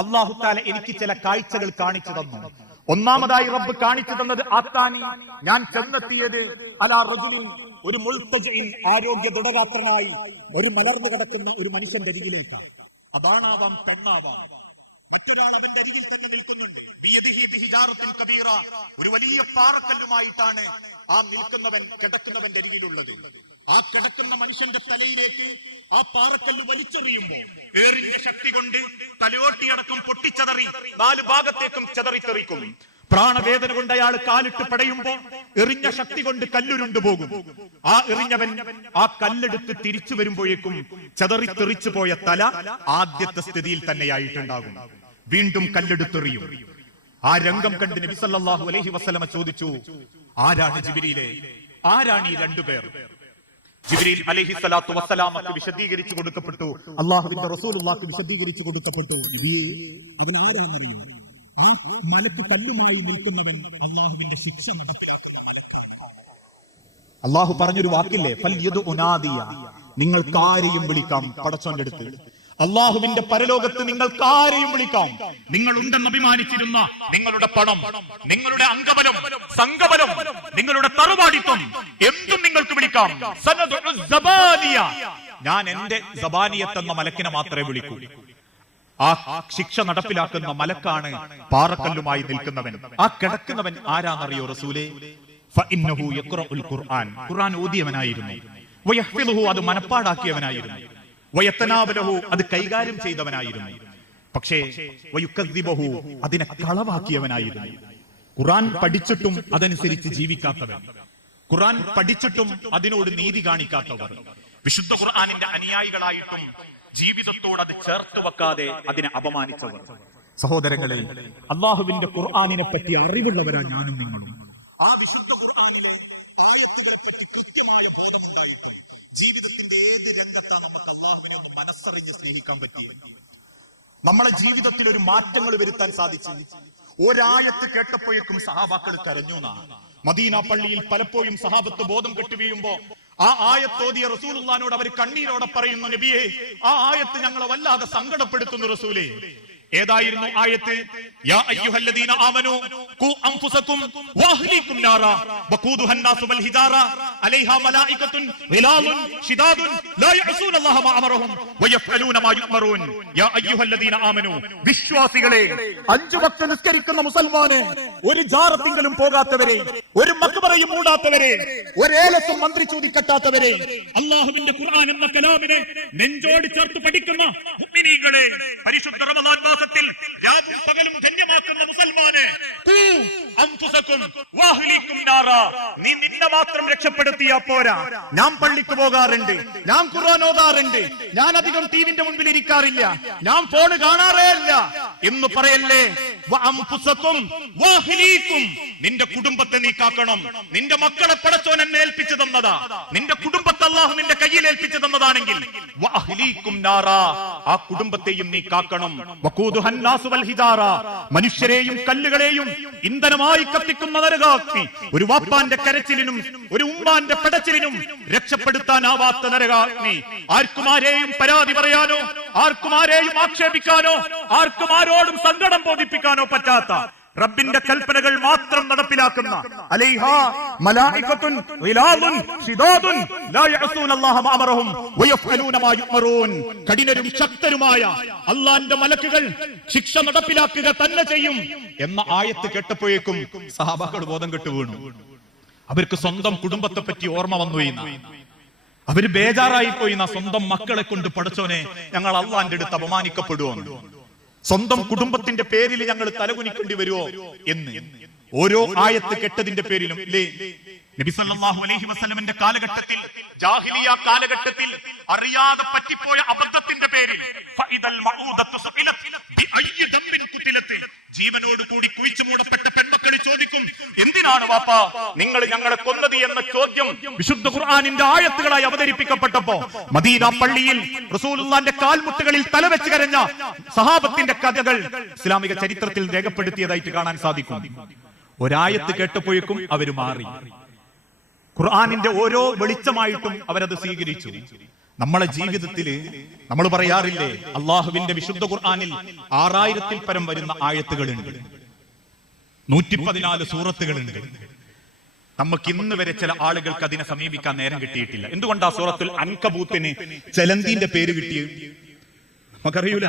അല്ലാഹു തആല എനിക്ക് ചില കാഴ്ചകൾ കാണിച്ചു തന്നു. ഒന്നാമതായി റബ്ബ് കാണിച്ചു തന്നത്, ആത്താനി, ഞാൻ ചെന്നെത്തിയത് അലാ റജുലി, ഒരു മുൽത്തജിൻ, ആരോഗ്യ ദൃഢഗാത്രനായി ഒരു മലർന്നു കിടക്കുന്ന ഒരു മനുഷ്യന്റെ അരികിലേക്കാണ്. അതാണാവാം, പെണ്ണാവാം. മറ്റൊരാൾ അവന്റെ അരികിൽ തന്നെ നിൽക്കുന്നുണ്ട്. ഒരു വലിയ പാറക്കല്ലുമായിട്ടാണ് ആ നിൽക്കുന്നവൻ, കിടക്കുന്നവന്റെ അരികിലുള്ളത്. ആ കിടക്കുന്ന മനുഷ്യന്റെ തലയിലേക്ക് ആ പാറക്കല്ല് വലിച്ചെറിയുമ്പോൾ ഏറിന്റെ ശക്തി കൊണ്ട് തലയോട്ടിയടക്കം പൊട്ടിച്ചതറി 4 ഭാഗത്തേക്കും ചെതറിത്തെറിക്കും. പ്രാണവേദന കൊണ്ട് അയാൾ കാലിട്ട് പടയുമ്പോ എറിഞ്ഞ ശക്തി കൊണ്ട് കല്ലുരുണ്ടു പോകും. ആ എറിഞ്ഞവൻ ആ കല്ലെടുത്ത് തിരിച്ചു വരുമ്പോഴേക്കും ചെതറിത്തെറിച്ചു പോയ തല ആദ്യത്തെ സ്ഥിതിയിൽ തന്നെയായിട്ടുണ്ടാകും. വീണ്ടും കല്ലെടുത്തെറിയും. ആ രംഗം കണ്ട് നബി സല്ലല്ലാഹു അലൈഹി വസല്ലമ ചോദിച്ചു, ആരാണ് ജിബ്രീലേ, ആരാണ് ഈ 2 പേർ? ജിബ്രീൽ അലൈഹി സ്വലാത്തു വസ്സലാമക്ക് വിശദീകരിച്ചു കൊടുക്കപ്പെട്ടു, അല്ലാഹുവിന്റെ റസൂലുള്ളാഹിക്ക് വിശദീകരിച്ചു കൊടുക്കപ്പെട്ടു, ആ മലക്ക് കല്ലുമായി നിൽക്കുന്നവൻ അല്ലാഹുവിന്റെ ശിക്ഷ അല്ലാഹു പറഞ്ഞൊരു വാക്കില്ലേ, ഫൽയദു ഉനാദിയ, നിങ്ങൾക്കാരെയും വിളിക്കാം പടച്ചോന്റെ അടുത്ത്. അള്ളാഹുവിന്റെ പരലോകത്ത് നിങ്ങൾക്കാരെയും വിളിക്കാം. നിങ്ങൾ ഉണ്ടെന്ന് അഭിമാനിച്ചിരുന്ന നിങ്ങളുടെ പണം, നിങ്ങളുടെ അംഗബലം, സംഘബലം, നിങ്ങളുടെ തറവാടിത്വം എന്തും നിങ്ങൾക്ക് വിളിക്കാം. ഞാൻ എന്റെ സബാനിയത്ത് എന്ന മലക്കിനെ മാത്രമേ വിളിക്കൂ. ആ ശിക്ഷ നടപ്പിലാക്കുന്ന മലക്കാണ് പാറക്കല്ലുമായി നിൽക്കുന്നവൻ. ആ കിടക്കുന്നവൻ ആരാന്നറിയോ റസൂലേ? ഫഇന്നഹു യഖ്റഉൽ ഖുർആൻ, ഖുർആൻ ഓതിയവനായിരുന്നു. വയഹ്ഫിദുഹു, അത് മനപ്പാടാക്കിയവനായിരുന്നു. വയത്തനാബലഹു, അത് കൈകാര്യം ചെയ്തവനായിരുന്നു. പക്ഷേ വയുക്കദ്ദിബഹു, അതിനെ കളവാക്കിയവനായിരുന്നു. ഖുർആൻ പഠിച്ചിട്ടും അതനുസരിച്ച് ജീവിക്കാത്തവൻ, ഖുർആൻ പഠിച്ചിട്ടും അതിനോട് നീതി കാണിക്കാത്തവർ, വിശുദ്ധ ഖുർആനിന്റെ അനുയായികളായിട്ടും ജീവിതത്തോട് അത് ചേർത്ത് വെക്കാതെ അതിനെ അപമാനിച്ചവർ. സഹോദരങ്ങളെ, അള്ളാഹുവിന്റെ ഖുർആനിനെ പറ്റി അറിവുള്ളവരാണ് ഞാനും നിങ്ങളും. ആ വിശുദ്ധ ഖുർആനിലെ ആയത്തുകളെ പറ്റി കൃത്യമായ ബോധമുണ്ടായിട്ട് ജീവിതത്തിന്റെ ഏത് രംഗത്താണ് നമുക്ക് അള്ളാഹുവിനെ ഒന്ന് മനസ്സറിഞ്ഞ് സ്നേഹിക്കാൻ പറ്റിയത്? നമ്മളെ ജീവിതത്തിൽ ഒരു മാറ്റങ്ങൾ വരുത്താൻ സാധിച്ചു. ഒരായത്ത് കേട്ടപ്പോഴേക്കും സഹാബാക്കൾ കരഞ്ഞു. മദീന പള്ളിയിൽ പലപ്പോഴും സഹാബത്ത് ബോധം കെട്ട് വീഴുമ്പോ ആ ആയത്തോതിയ റസൂലുള്ളാഹിനോട് അവർ കണ്ണീരോടെ പറയുന്നു, നബിയെ, ആ ആയത്ത് ഞങ്ങളെ വല്ലാതെ സങ്കടപ്പെടുത്തുന്നു റസൂലേ. ഏതായിരുന്നു ആയത്ത്? യാ അയ്യുഹല്ലദീന ആമനൂ ഖു അൻഫുസകും വഅഹ്ലീകും നാറാ വഖൂദുഹാ അന്നാസു വൽ ഹിജാറ അലൈഹാ മലായികത്തുൻ ഗിലാദുൻ ശിദാദുൻ ലാ യഅസൂനല്ലാഹ മാ അമറഹും വയഫ്അലൂന മാ യുഅമറൂൻ. യാ അയ്യുഹല്ലദീന ആമനൂ, വിശ്വാസികളെ, 5 വക്ത് നിസ്കരിക്കുന്ന മുസൽമാനെ, ഒരു ജാറത്തിങ്കലും പോകാത്തവരെ, ഒരു മഖ്ബറയും മൂടാത്തവരെ, ഒരേലസും മന്ത്രി ചൂതി കെട്ടാത്തവരെ, അല്ലാഹുവിന്റെ ഖുർആൻ എന്ന കലാമിനെ നെഞ്ചോട് ചേർത്ത് പഠിക്കുന്ന മുഅ്മിനീങ്ങളെ, പരിശുദ്ധ റമദാൻ മാസത്തിൽ രാവും പകലും ധന്യമാക്കുന്ന മുസൽമാനെ, നീ നിന്നെ മാത്രം രക്ഷപ്പെടുത്തിയാ പോരാ. ഞാൻ പള്ളിക്ക് പോകാറുണ്ട്, ഞാൻ ഖുർആൻ ഓതാറുണ്ട്, ഞാൻ അധികം ടിവിന്റെ മുൻപിൽ ഇരിക്കാറില്ല, ഞാൻ ഫോണ് കാണാറേ ഇല്ല എന്ന് പറയല്ലേ. നിന്റെ കുടുംബത്തെ നീ കാക്കണം. നിന്റെ മക്കളെ പടച്ചോൻ എന്നെ ഏൽപ്പിച്ചു തന്നതാ, നിന്റെ കുടുംബത്തെ അല്ലാഹു നിന്റെ കയ്യിൽ ഏൽപ്പിച്ചു തന്നതാണെങ്കിൽ ആ കുടുംബത്തെയും നീ കാക്കണം. മനുഷ്യരെയും കല്ലുകളെയും ഇന്ധനമായി കത്തിക്കുന്ന നരകാഗ്നി, ഒരു വാപ്പാന്റെ കരച്ചിലിനും ഒരു ഉമ്മാന്റെ പടച്ചിലിനും രക്ഷപ്പെടുത്താനാവാത്ത നരകാഗ്നി. ആർക്കും ആരെയും പരാതി പറയാനോ, ആർക്കും ആരെയും ആക്ഷേപിക്കാനോ, ആർക്കും ആരോടും സങ്കടം ബോധിപ്പിക്കാനോ പറ്റാത്ത റബ്ബിന്റെ കൽപ്പനകൾ മാത്രം നടപ്പിലാക്കുന്ന അലൈഹാ മലായികത്തുൻ ഗിലാദുൻ ശിദാദുൻ ലാ യഅസൂനല്ലാഹ മാ അമറഹും വയഫ്അലൂന മാ യുമറൂൻ. കഠിനരും ശക്തരുമായ അല്ലാഹുവിന്റെ മലക്കുകൾ ശിക്ഷ നടപ്പിലാക്കുക തന്നെ ചെയ്യും എന്ന ആയത്ത് കേട്ടപ്പോഴേക്കും സഹാബാക്കൾ ബോധം കെട്ടു വീണു. അവർക്ക് സ്വന്തം കുടുംബത്തെ പറ്റി ഓർമ്മ വന്നു. അവര് ബേജാറായി പോയി. സ്വന്തം മക്കളെ കൊണ്ട് പടച്ചോനെ ഞങ്ങൾ അള്ളാന്റെ അടുത്ത് അപമാനിക്കപ്പെടുമോ, സ്വന്തം കുടുംബത്തിന്റെ പേരിൽ ഞങ്ങൾ തലകുനിക്കേണ്ടി വരുമോ എന്ന് ഓരോ ആയത്ത് കെട്ടതിന്റെ പേരിലും നബി സല്ലല്ലാഹു അലൈഹി വസല്ലമിന്റെ കാലഘട്ടത്തിൽ, ജാഹിലിയ കാലഘട്ടത്തിൽ അറിയാതെ പറ്റിപ്പോയ അബദ്ധത്തിന്റെ പേരിൽ ഫഇദൽ മഊദത്തു സുഇലത് ബിഅയ്യി ദംബിൻ ഖുതിലത്, ജീവനോട് കൂടി കുഴിച്ചു മൂടപ്പെട്ട പെൺമക്കൾ ചോദിക്കും, എന്തിനാണ് വാപ്പാ നിങ്ങൾ ഞങ്ങളെ കൊന്നത് എന്ന ചോദ്യം വിശുദ്ധ ഖുർആനിന്റെ ആയത്തുകളായി അവതരിപ്പിക്കപ്പെട്ടപ്പോ മദീന പള്ളിയിൽ റസൂലുള്ളാഹിന്റെ കാൽമുട്ടുകളിൽ തലവെച്ച് കരഞ്ഞ സഹാബത്തിന്റെ കഥകൾ ഇസ്ലാമിക ചരിത്രത്തിൽ രേഖപ്പെടുത്തിയതായിട്ട് കാണാൻ സാധിക്കും. ഒരായത്ത് കേട്ടപ്പോഴേക്കും അവര് മാറി. ഖുർആനിന്റെ ഓരോ വെളിച്ചമായിട്ടും അവരത് സ്വീകരിച്ചു. നമ്മളെ ജീവിതത്തിൽ നമ്മൾ പറയാറില്ലേ, അള്ളാഹുവിന്റെ വിശുദ്ധ ഖുർആനിൽ 6000-ൽ പരം വരുന്ന ആയത്തുകളുണ്ട്, 114 സൂറത്തുകളുണ്ട്. നമുക്ക് ഇന്ന് വരെ ചില ആളുകൾക്ക് അതിനെ സമീപിക്കാൻ നേരം കിട്ടിയിട്ടില്ല. എന്തുകൊണ്ടാ സൂറത്തുൽ അൻകബൂത്തിന് ചെലന്തിന്റെ പേര് കിട്ടിയത് നമുക്കറിയൂല.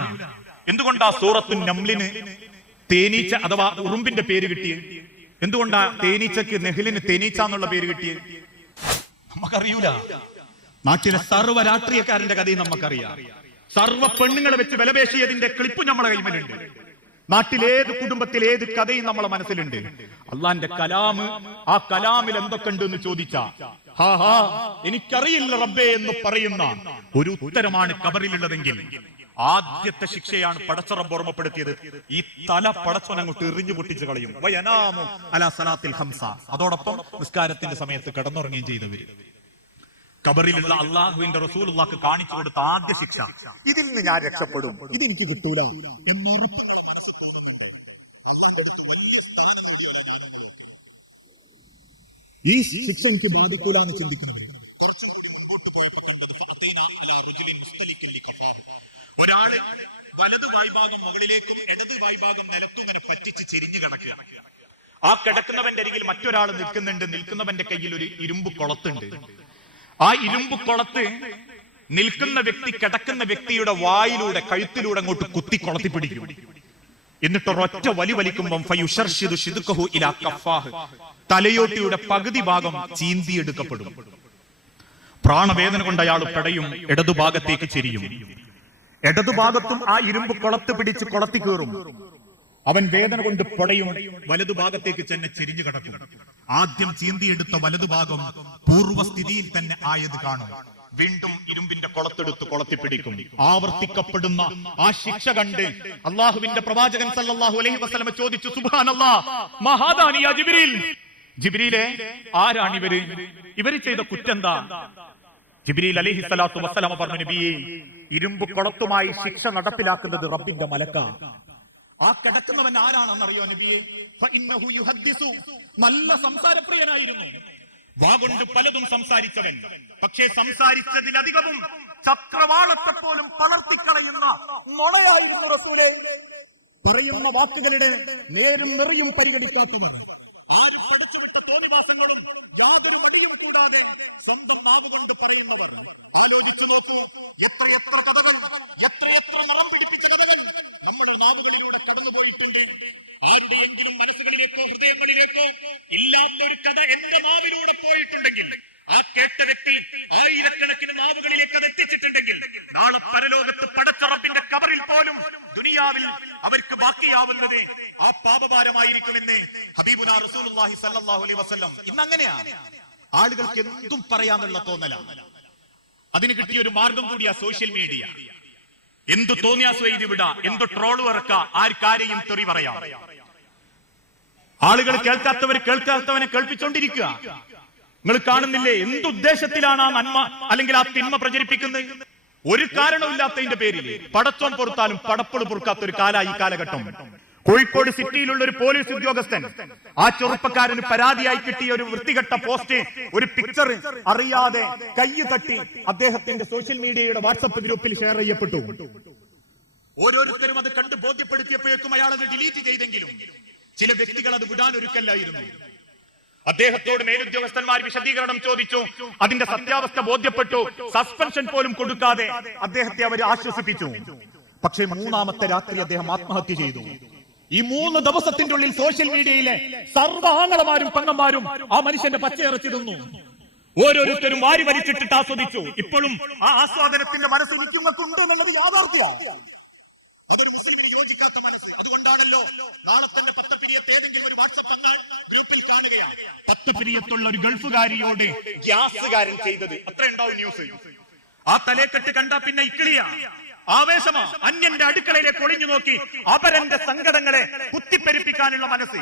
എന്തുകൊണ്ടാ സൂറത്തുൽ നംലിന് തേനീച്ച അഥവാ ഉറുമ്പിന്റെ പേര് കിട്ടിയത്? എന്തുകൊണ്ടാ തേനീച്ചക്ക് നെഹ്ലിന് തേനീച്ച എന്നുള്ള പേര് കിട്ടിയത് നമുക്കറിയൂല. നാട്ടിലെ സർവ്വ രാഷ്ട്രീയക്കാരന്റെ കഥയും നമുക്കറിയാം. സർവ്വ പെണ്ണുങ്ങളെ വെച്ച് വിലപേശിയതിന്റെ ക്ലിപ്പ് നമ്മളെ കൈമലുണ്ട്. നാട്ടിലേത് കുടുംബത്തിൽ ഏത് കഥയും നമ്മളെ മനസ്സിലുണ്ട്. അള്ളാന്റെ കലാമ്, ആ കലാമിൽ എന്തൊക്കെ ഉണ്ട് എന്ന് ചോദിച്ചാ എനിക്കറിയില്ല റബ്ബേ എന്ന് പറയുന്ന ഒരു ഉത്തരമാണ് ഖബറിലുള്ളതെങ്കിൽ ആദ്യത്തെ ശിക്ഷയാണ് പടച്ചറബ് ഓർമ്മപ്പെടുത്തിയത്. ഈ തല പടച്ചവൻ അങ്ങോട്ട് എറിഞ്ഞു പൊട്ടിച്ച് കളയും. വയനാമു അലാ സലാത്തിൽ ഹംസ, അതോടൊപ്പം നിസ്കാരത്തിന്റെ സമയത്ത് കിടന്നുറങ്ങുകയും ചെയ്തവര്. ഖബറിലുള്ള അള്ളാഹുവിന്റെ റസൂലുള്ളാഹിക്ക് കാണിച്ചു കൊടുത്ത ആദ്യ ശിക്ഷ, ഇതിൽ നിന്ന് ഞാൻ രക്ഷപ്പെടും, ഇതെനിക്ക് കിട്ടൂല എന്നുറപ്പുള്ള മനസ്സ് തോന്നുന്നുണ്ട്. വലിയ സ്ഥാനമാണ് ഈ ശിക്ഷ എനിക്ക് ബാധിക്കൂല എന്ന് ചിന്തിക്കുന്നത്. ഒരാള് വലതു വായ്ഭാഗം മുകളിലേക്കും ഇടത് വായ്ഭാഗം നിലത്തും ഇങ്ങനെ പറ്റിച്ച് ചെരിഞ്ഞു കിടക്കുക. ആ കിടക്കുന്നവന്റെ അരികിൽ മറ്റൊരാൾ നിൽക്കുന്നുണ്ട്. നിൽക്കുന്നവന്റെ കയ്യിൽ ഒരു ഇരുമ്പ് കൊളത്തുണ്ട്. ആ ഇരുമ്പ് കൊളത്ത് നിൽക്കുന്ന വ്യക്തി കിടക്കുന്ന വ്യക്തിയുടെ വായിലൂടെ കഴുത്തിലൂടെ അങ്ങോട്ട് കുത്തി കൊളത്തി പിടിക്കും. എന്നിട്ട് ഒരൊറ്റ വലിക്കുമ്പം തലയോട്ടിയുടെ പകുതി ഭാഗം ചീന്തിയെടുക്കപ്പെടും. പ്രാണവേദന കൊണ്ട് അയാൾ പെടയും, ഇടതുഭാഗത്തേക്ക് ചെരിയും. ഇടതുഭാഗത്തും ആ ഇരുമ്പ് കൊളത്ത് പിടിച്ച് കൊളത്തി കയറും. അവൻ വേദന കൊണ്ട് പൊടയും, വലതുഭാഗത്തേക്ക് തന്നെ ചെരിഞ്ഞു കിടക്കും. ആദ്യം ചീന്തിയെടുത്ത വലതുഭാഗം പൂർവ്വസ്ഥിതിയിൽ തന്നെ ആയത് കാണും. വീണ്ടും ഇരുമ്പിന്റെ കൊളത്തെടുത്ത് കൊളത്തിപ്പിടിക്കും. ആവർത്തിക്കപ്പെടുന്ന ആ ശിക്ഷ കണ്ട് അള്ളാഹുവിന്റെ പ്രവാചകൻ സല്ലല്ലാഹു അലൈഹി വസല്ലം ചോദിച്ചു, സുബ്ഹാനല്ലാഹ് മഹാദാനി യാ ജിബ്രീൽ, ജിബ്രീലേ ആരാണിവര്, ഇവര് ചെയ്ത കുറ്റെന്താ? ജിബ്രീൽ അലൈഹി സ്വലാത്തു വസ്സലാമ പറഞ്ഞു, നബിയേ ഇരുമ്പ് കൊളത്തുമായി ശിക്ഷ നടപ്പിലാക്കുന്നത് റബ്ബിന്റെ മലക്ക. ആ കിടക്കുന്നവൻ ആരാണെന്നറിയോ നബിയെ? ഫഇന്നഹു യുഹദ്ദിസു, നല്ല സംസാരപ്രിയനായിരുന്നു, വാഗൊണ്ട് പലതും സംസാരിച്ചവൻ. പക്ഷേ സംസാരിച്ചതിലധികവും ചക്രവാളത്തെ പോലും പളർത്തിക്കളയുന്ന നുണയായിരുന്നു റസൂലേ. പറയുന്ന വാക്കുകളുടെ നേരും നിറയും പരിഗണിക്കാത്തവർ, ആരും പഠിച്ചുവിട്ട തോന്നിവാസങ്ങളും യാതൊരു മടിയും കൂടാതെ സ്വന്തം നാവുകൊണ്ട് പറയുന്നവർ. ആലോചിച്ചു നോക്കൂ, എത്രയെത്ര കഥകൾ, എത്രയെത്ര നിറം പിടിപ്പിച്ച കഥകൾ നമ്മുടെ നാവുകളിലൂടെ കടന്നുപോയിട്ടുണ്ട്. ആരുടെയെങ്കിലും മനസ്സുകളിലേക്കോ ഹൃദയങ്ങളിലേക്കോ ഇല്ലാത്തൊരു കഥ എന്റെ നാവിലൂടെ പോയിട്ടുണ്ടെങ്കിൽ, ആ കേട്ട വ്യക്തി ആയിരക്കണക്കിന് നാവുകളിലേക്ക് അത് എത്തിച്ചിട്ടുണ്ടെങ്കിൽ, നാളെ പരലോകത്ത് പടച്ച റബ്ബിന്റെ ഖബറിൽ പോലും ദുനിയാവിൽ അവർക്ക് ബാക്കിയാവുന്നത് ആ പാപഭാരമായിരിക്കുമെന്ന് ഹബീബുനാ റസൂലുള്ളാഹി സ്വല്ലല്ലാഹു അലൈഹി വസല്ലം. ഇന്ന് അങ്ങനെയാണ്, ആളുകൾക്ക് എന്തും പറയാനുള്ള തോന്നലാണ്. അതിന് കിട്ടിയ ഒരു മാർഗം കൂടിയാ സോഷ്യൽ മീഡിയ. എന്തു തോന്നിയാസോ എഴുതി വിടാ, എന്ത് ട്രോള് ഇറക്കാം, ആർക്കാരെയും തെറി പറയാം. ആളുകൾ കേൾക്കാത്തവനെ കേൾപ്പിച്ചോണ്ടിരിക്കുക. നിങ്ങൾ കാണുന്നില്ലേ എന്തുദ്ദേശത്തിലാണ് ആ നന്മ അല്ലെങ്കിൽ ആ തിന്മ പ്രചരിപ്പിക്കുന്നത്? ഒരു കാരണമില്ലാത്തതിന്റെ പേരിൽ പടച്ചോൻ പൊറുത്താലും പടപ്പുള് പൊറുക്കാത്ത ഒരു കാലായി ഈ കാലഘട്ടം. കോഴിക്കോട് സിറ്റിയിലുള്ള ഒരു പോലീസ് ഉദ്യോഗസ്ഥൻ ആ ചെറുപ്പക്കാരന് പരാതിയായി കിട്ടിയ ഒരു വൃത്തികെട്ട പോസ്റ്റ്, ഒരു പിക്ചർ അറിയാതെ കൈ തട്ടി അദ്ദേഹത്തിന്റെ സോഷ്യൽ മീഡിയയുടെ വാട്സപ്പ് ഗ്രൂപ്പിൽ ഷെയർ ചെയ്യപ്പെട്ടു. ഓരോരുത്തരും അത് കണ്ട് ബോധ്യപ്പെടുത്തിയപ്പോഴേക്കും അയാൾ അത് ഡിലീറ്റ് ചെയ്തെങ്കിലും ചില വ്യക്തികൾ അത് വിടാൻ ഒരുക്കല്ലായിരുന്നു. അദ്ദേഹത്തോട് മേലുദ്യോഗസ്ഥന്മാർ വിശദീകരണം ചോദിച്ചു. അതിന്റെ സത്യാവസ്ഥ ബോധ്യപ്പെട്ടു. സസ്പെൻഷൻ പോലും കൊടുക്കാതെ അദ്ദേഹത്തെ അവർ ആശ്വസിപ്പിച്ചു. പക്ഷേ മൂന്നാമത്തെ രാത്രി അദ്ദേഹം ആത്മഹത്യ ചെയ്തു. ഈ 3 ദിവസത്തിന്റെ ഉള്ളിൽ സോഷ്യൽ മീഡിയയിലെ സർവ്വ ആങ്ങളമാരും പെങ്ങന്മാരും ആ മനുഷ്യന്റെ പച്ചയിറച്ചി തിന്നു. ഓരോരുത്തരും വാരി വലിച്ചിട്ടിട്ട് ആസ്വദിച്ചു. ഇപ്പോഴും ആ ആസ്വാദനത്തിന്റെ മനസ്സ് നിൽക്കുന്നുണ്ട് എന്നുള്ളത് യാഥാർത്ഥ്യമാണ്. അതൊരു മുസ്ലിമിന് യോജിക്കാത്ത മനസ്സ്. അതുകൊണ്ടാണല്ലോ നാളെ തന്നെ പത്തപ്പിരിയത്ത് ഏതെങ്കിലും ഒരു വാട്സപ്പ് ഗ്രൂപ്പിൽ കാണുകയാണ്, പത്തപ്പിരിയത്തുള്ള ഒരു ഗൾഫുകാരിയോട് ഗ്യാസുകാരൻ ചെയ്തത്. അത്ര ഉണ്ടാവും ന്യൂസ്. ആ തലേക്കെട്ട് കണ്ടാ പിന്നെ ഇക്കിളിയ ആവേശമാ. അന്യന്റെ അടുക്കളയിലേക്ക് ഒളിഞ്ഞു നോക്കി അപരന്റെ സങ്കടങ്ങളെ കുത്തിപ്പെരിപ്പിക്കാനുള്ള മനസ്സ്.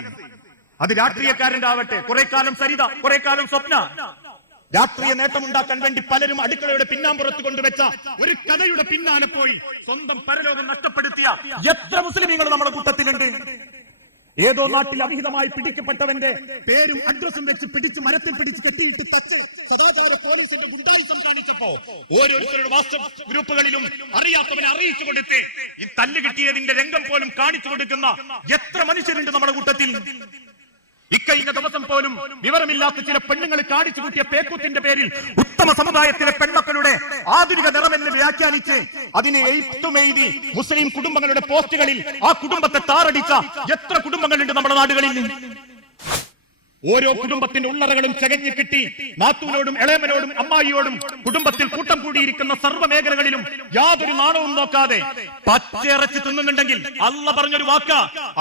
അത് രാഷ്ട്രീയക്കാരന്റെ ആവട്ടെ, കുറെ കാലം സരിത, കുറെ കാലം സ്വപ്ന, രാഷ്ട്രീയ നേട്ടമുണ്ടാക്കാൻ വേണ്ടി പലരും അടുക്കളയുടെ പിന്നാമ്പുറത്ത് കൊണ്ടുവച്ച ഒരു കഥയുടെ പിന്നാലെ പോയി സ്വന്തം പരലോകം നഷ്ടപ്പെടുത്തിയ എത്ര മുസ്ലിമീങ്ങൾ നമ്മുടെ കൂട്ടത്തിലുണ്ട്. ഏതോ നാട്ടിൽ അവിഹിതമായി പിടിക്കപ്പെട്ടവന്റെ പേരും അഡ്രസ്സും വെച്ച് പിടിച്ച് മരത്തിൽ പിടിച്ച് കെട്ടിയിട്ട് പോലീസിന്റെ ഗുണ്ടായിസം കാണിച്ചപ്പോ ഓരോരുത്തരുടെ വാട്സ്ആപ്പ് ഗ്രൂപ്പുകളിലും അറിയാത്തവനെ അറിയിച്ചു കൊടുത്ത് ഈ തല്ല് കിട്ടിയതിന്റെ രംഗം പോലും കാണിച്ചു കൊടുക്കുന്ന എത്ര മനുഷ്യരുണ്ട് നമ്മുടെ കൂട്ടത്തിൽ. ഇക്കഴിഞ്ഞ ദിവസം പോലും വിവരമില്ലാത്ത ചില പെണ്ണുങ്ങൾ കാണിച്ചു കൂട്ടിയ പേക്കൂത്തിന്റെ പേരിൽ ഉത്തമ സമുദായത്തിലെ പെൺമക്കളുടെ ആധുനിക നിറമെന്ന് വ്യാഖ്യാനിച്ച് അതിനെ എഴുത്തുമെഴുതി മുസ്ലിം കുടുംബങ്ങളുടെ പോസ്റ്റുകളിൽ ആ കുടുംബത്തെ താറടിച്ച എത്ര കുടുംബങ്ങളുണ്ട് നമ്മുടെ നാടുകളിൽ. ഓരോ കുടുംബത്തിന്റെ ഉള്ളറകളും ചകഞ്ഞു കിട്ടി നാത്തൂനോടും ഇളയമനോടും അമ്മായിയോടും കുടുംബത്തിൽ കൂട്ടം കൂടിയിരിക്കുന്ന സർവ്വ മേഖലകളിലും യാതൊരു നാണവും നോക്കാതെ പച്ചയിറച്ചി തിന്നുന്നുണ്ടെങ്കിൽ അള്ള പറഞ്ഞൊരു വാക്ക,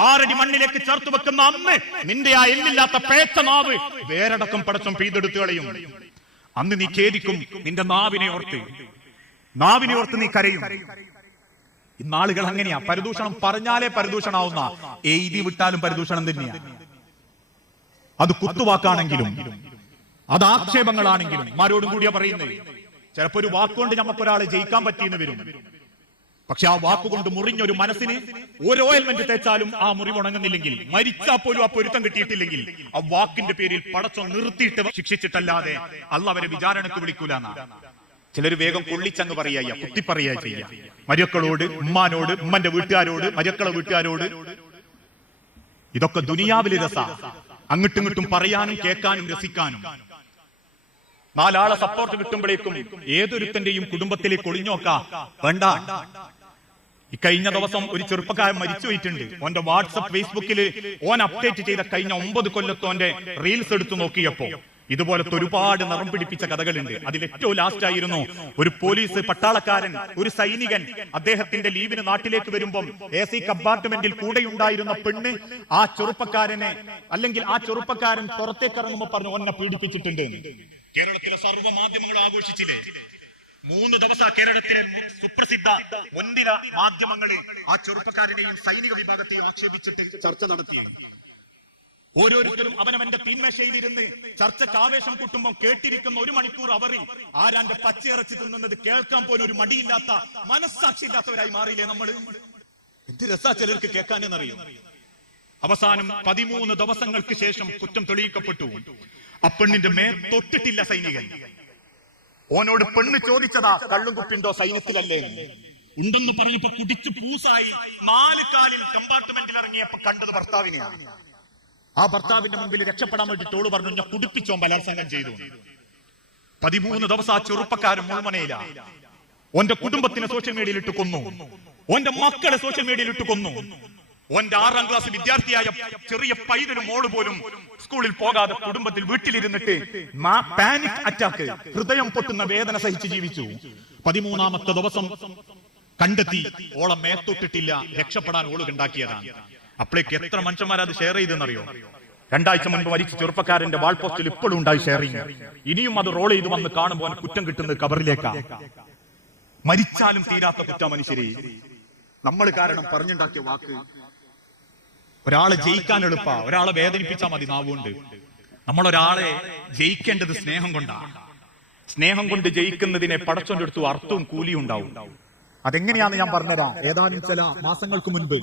6 അടി മണ്ണിലേക്ക് ചേർത്ത് വെക്കുന്ന അന്ന് നിന്റെ ആ എല്ലില്ലാത്ത പേച്ച നാവ് വേരടക്കം പടച്ചം പെയ്തെടുത്തു കളയും. അന്ന് നീ ഖേദിക്കും. നിന്റെ നാവിനെ ഓർത്ത് നീ കരയും. ഇന്നാളുകൾ അങ്ങനെയാ. പരദൂഷണം പറഞ്ഞാലേ പരദൂഷണാവുന്ന, എഴുതി വിട്ടാലും പരദൂഷണം തന്നെയാ. അത് കുത്തുവാക്കാണെങ്കിലും അത് ആക്ഷേപങ്ങളാണെങ്കിലും ആരോടും കൂടിയാ പറയുന്നത്. ചിലപ്പോ ഒരു വാക്കുകൊണ്ട് നമുക്കൊരാളെ ജയിക്കാൻ പറ്റിയെന്ന് വരും. പക്ഷെ ആ വാക്കുകൊണ്ട് മുറിഞ്ഞൊരു മനസ്സിന് ഒരു ഓയിൽമെന്റ് തേച്ചാലും ആ മുറിവ് ഉണങ്ങുന്നില്ലെങ്കിൽ, മരിച്ചാൽ പോലും ആ പൊരുത്തം കിട്ടിയിട്ടില്ലെങ്കിൽ ആ വാക്കിന്റെ പേരിൽ പടച്ചോ നിർത്തിയിട്ട് ശിക്ഷിച്ചിട്ടല്ലാതെ അള്ള അവരെ വിചാരണക്ക് വിളിക്കൂലെന്നാ. ചിലർ വേഗം കൊള്ളിച്ചങ്ങ് പറയാ, കുത്തിപ്പറയാ ചെയ്യാ. മരുക്കളോട്, ഉമ്മാനോട്, ഉമ്മന്റെ വീട്ടുകാരോട്, മരുക്കളെ വീട്ടുകാരോട്. ഇതൊക്കെ ദുനിയാവിലെ രസ. അങ്ങോട്ടും ഇങ്ങോട്ടും പറയാനും കേൾക്കാനും രസിക്കാനും. 4 ആളെ സപ്പോർട്ട് കിട്ടുമ്പോഴേക്കും ഏതൊരുത്തന്റെയും കുടുംബത്തിലേക്ക് ഒളിഞ്ഞോക്കാ വേണ്ട. ഇക്കഴിഞ്ഞ ദിവസം ഒരു ചെറുപ്പക്കാരൻ മരിച്ചു പോയിട്ടുണ്ട്. ഓന്റെ വാട്സപ്പ് ഫേസ്ബുക്കിൽ ഓൻ അപ്ഡേറ്റ് ചെയ്ത കഴിഞ്ഞ 9 കൊല്ലത്തോന്റെ റീൽസ് എടുത്തു നോക്കിയപ്പോ ഇതുപോലത്തെ ഒരുപാട് നിറം പിടിപ്പിച്ച കഥകളുണ്ട്. അതിൽ ഏറ്റവും ലാസ്റ്റ് ആയിരുന്നു ഒരു പോലീസ് പട്ടാളക്കാരൻ, ഒരു സൈനികൻ അദ്ദേഹത്തിന്റെ ലീവിന് നാട്ടിലേക്ക് വരുമ്പം AC കമ്പാർട്ട്മെന്റിൽ കൂടെയുണ്ടായിരുന്ന പെണ്ണ് ആ ചെറുപ്പക്കാരനെ അല്ലെങ്കിൽ ആ ചെറുപ്പക്കാരൻ പുറത്തേക്ക് ഇറങ്ങുമ്പോ പറഞ്ഞു ഓന്നെ പീഡിപ്പിച്ചിട്ടുണ്ട്. കേരളത്തിലെ സർവ്വ മാധ്യമങ്ങളും ആഘോഷിച്ചില്ലേ? 3 ദിവസം കേരളത്തിലെ സുപ്രസിദ്ധ ഒന്നില മാധ്യമങ്ങള് ആ ചെറുപ്പക്കാരനെയും സൈനിക വിഭാഗത്തെയും ആക്ഷേപിച്ചിട്ട് ചർച്ച നടത്തി. ഓരോരുത്തരും അവനവന്റെ തീന്മേശയിലിരുന്ന് ചർച്ചക്ക് ആവേശം കൂട്ടുമ്പോൾ കേട്ടിരിക്കുന്ന 1 മണിക്കൂർ അവരിൽ ആരാന്റെ പച്ചയിറച്ചി തിന്നുന്നത് കേൾക്കാൻ പോലും ഒരു മടിയില്ലാത്ത, മനസ്സാക്ഷി ഇല്ലാത്തവരായി മാറിയില്ലേ നമ്മൾ? എന്ത് രസാ ചിലർക്ക് കേൾക്കാനെന്നറിയും. അവസാനം 13 ദിവസങ്ങൾക്ക് ശേഷം കുറ്റം തെളിയിക്കപ്പെട്ടു. ആ പെണ്ണിന്റെ തൊട്ടിട്ടില്ല സൈനികൻ. ഓനോട് പെണ്ണ് ചോദിച്ചതാ, കള്ളും കുപ്പിണ്ടോ സൈന്യത്തിലല്ലേ? ഉണ്ടെന്ന് പറഞ്ഞപ്പോ കുടിച്ചു പൂസായി 4 കാലിൽ കമ്പാർട്ട്മെന്റിൽ ഇറങ്ങിയപ്പോ കണ്ടത് ഭർത്താവിനെയാണ്. ആ ഭർത്താവിന്റെ മുമ്പിൽ രക്ഷപ്പെടാൻ വേണ്ടിട്ട് ഓള് പറഞ്ഞു ഞാൻ കുടിപ്പിച്ചോ ബലാത്സംഗം ചെയ്തു. 13 ദിവസം ആ ചെറുപ്പക്കാരൻ മുൾമനയില. ഓന്റെ കുടുംബത്തിനെ സോഷ്യൽ മീഡിയയിൽ ഇട്ട് കൊന്നു. ഓന്റെ മക്കളെ സോഷ്യൽ മീഡിയയിൽ ഇട്ട് കൊന്നു. ഓന്റെ 6ാം ക്ലാസ് വിദ്യാർത്ഥിയായ ചെറിയ പൈതലും മോള് പോലും സ്കൂളിൽ പോകാതെ കുടുംബത്തിൽ വീട്ടിലിരുന്നിട്ട് പാനിക് അറ്റാക്ക്, ഹൃദയം പൊട്ടുന്ന വേദന സഹിച്ച് ജീവിച്ചു. 13ാമത്തെ ദിവസം കണ്ടെത്തി ഓളെ മേത്തൊട്ടിട്ടില്ല. രക്ഷപ്പെടാൻ ഓള് ഉണ്ടാക്കിയതാണ്. അപ്പോഴേക്ക് എത്ര മനുഷ്യന്മാരത് ഷെയർ ചെയ്തെന്നറിയോ? 2 ആഴ്ച മുൻപ് മരിച്ച ചെറുപ്പക്കാരന്റെ വാൾ പോസ്റ്റിൽ ഇപ്പോഴും ഉണ്ടായി ഷെയറിങ്. ഇനിയും അത് റോൾ ചെയ്ത് വന്ന് കാണുമ്പോൾ കുറ്റം കിട്ടുന്നത് കബറിലേക്കാ. മരിച്ചാലും തീരാത്ത കുറ്റ മനുഷ്യരെ നമ്മൾ കാരണം പറഞ്ഞുണ്ടാക്കിയ വാക്ക്. ഒരാളെ ജയിക്കാൻ എളുപ്പ, ഒരാളെ വേദനിപ്പിച്ചാൽ മതി നാവുകൊണ്ട്. നമ്മളൊരാളെ ജയിക്കേണ്ടത് സ്നേഹം കൊണ്ടാണ്. സ്നേഹം കൊണ്ട് ജയിക്കുന്നതിനെ പടച്ചോന്റെ അടുത്ത് അർത്ഥവും കൂലിയും ഉണ്ടാവും. അതെങ്ങനെയാന്ന് ഞാൻ പറഞ്ഞുതരാം. ഏതാനും ചില മാസങ്ങൾക്ക് മുൻപ്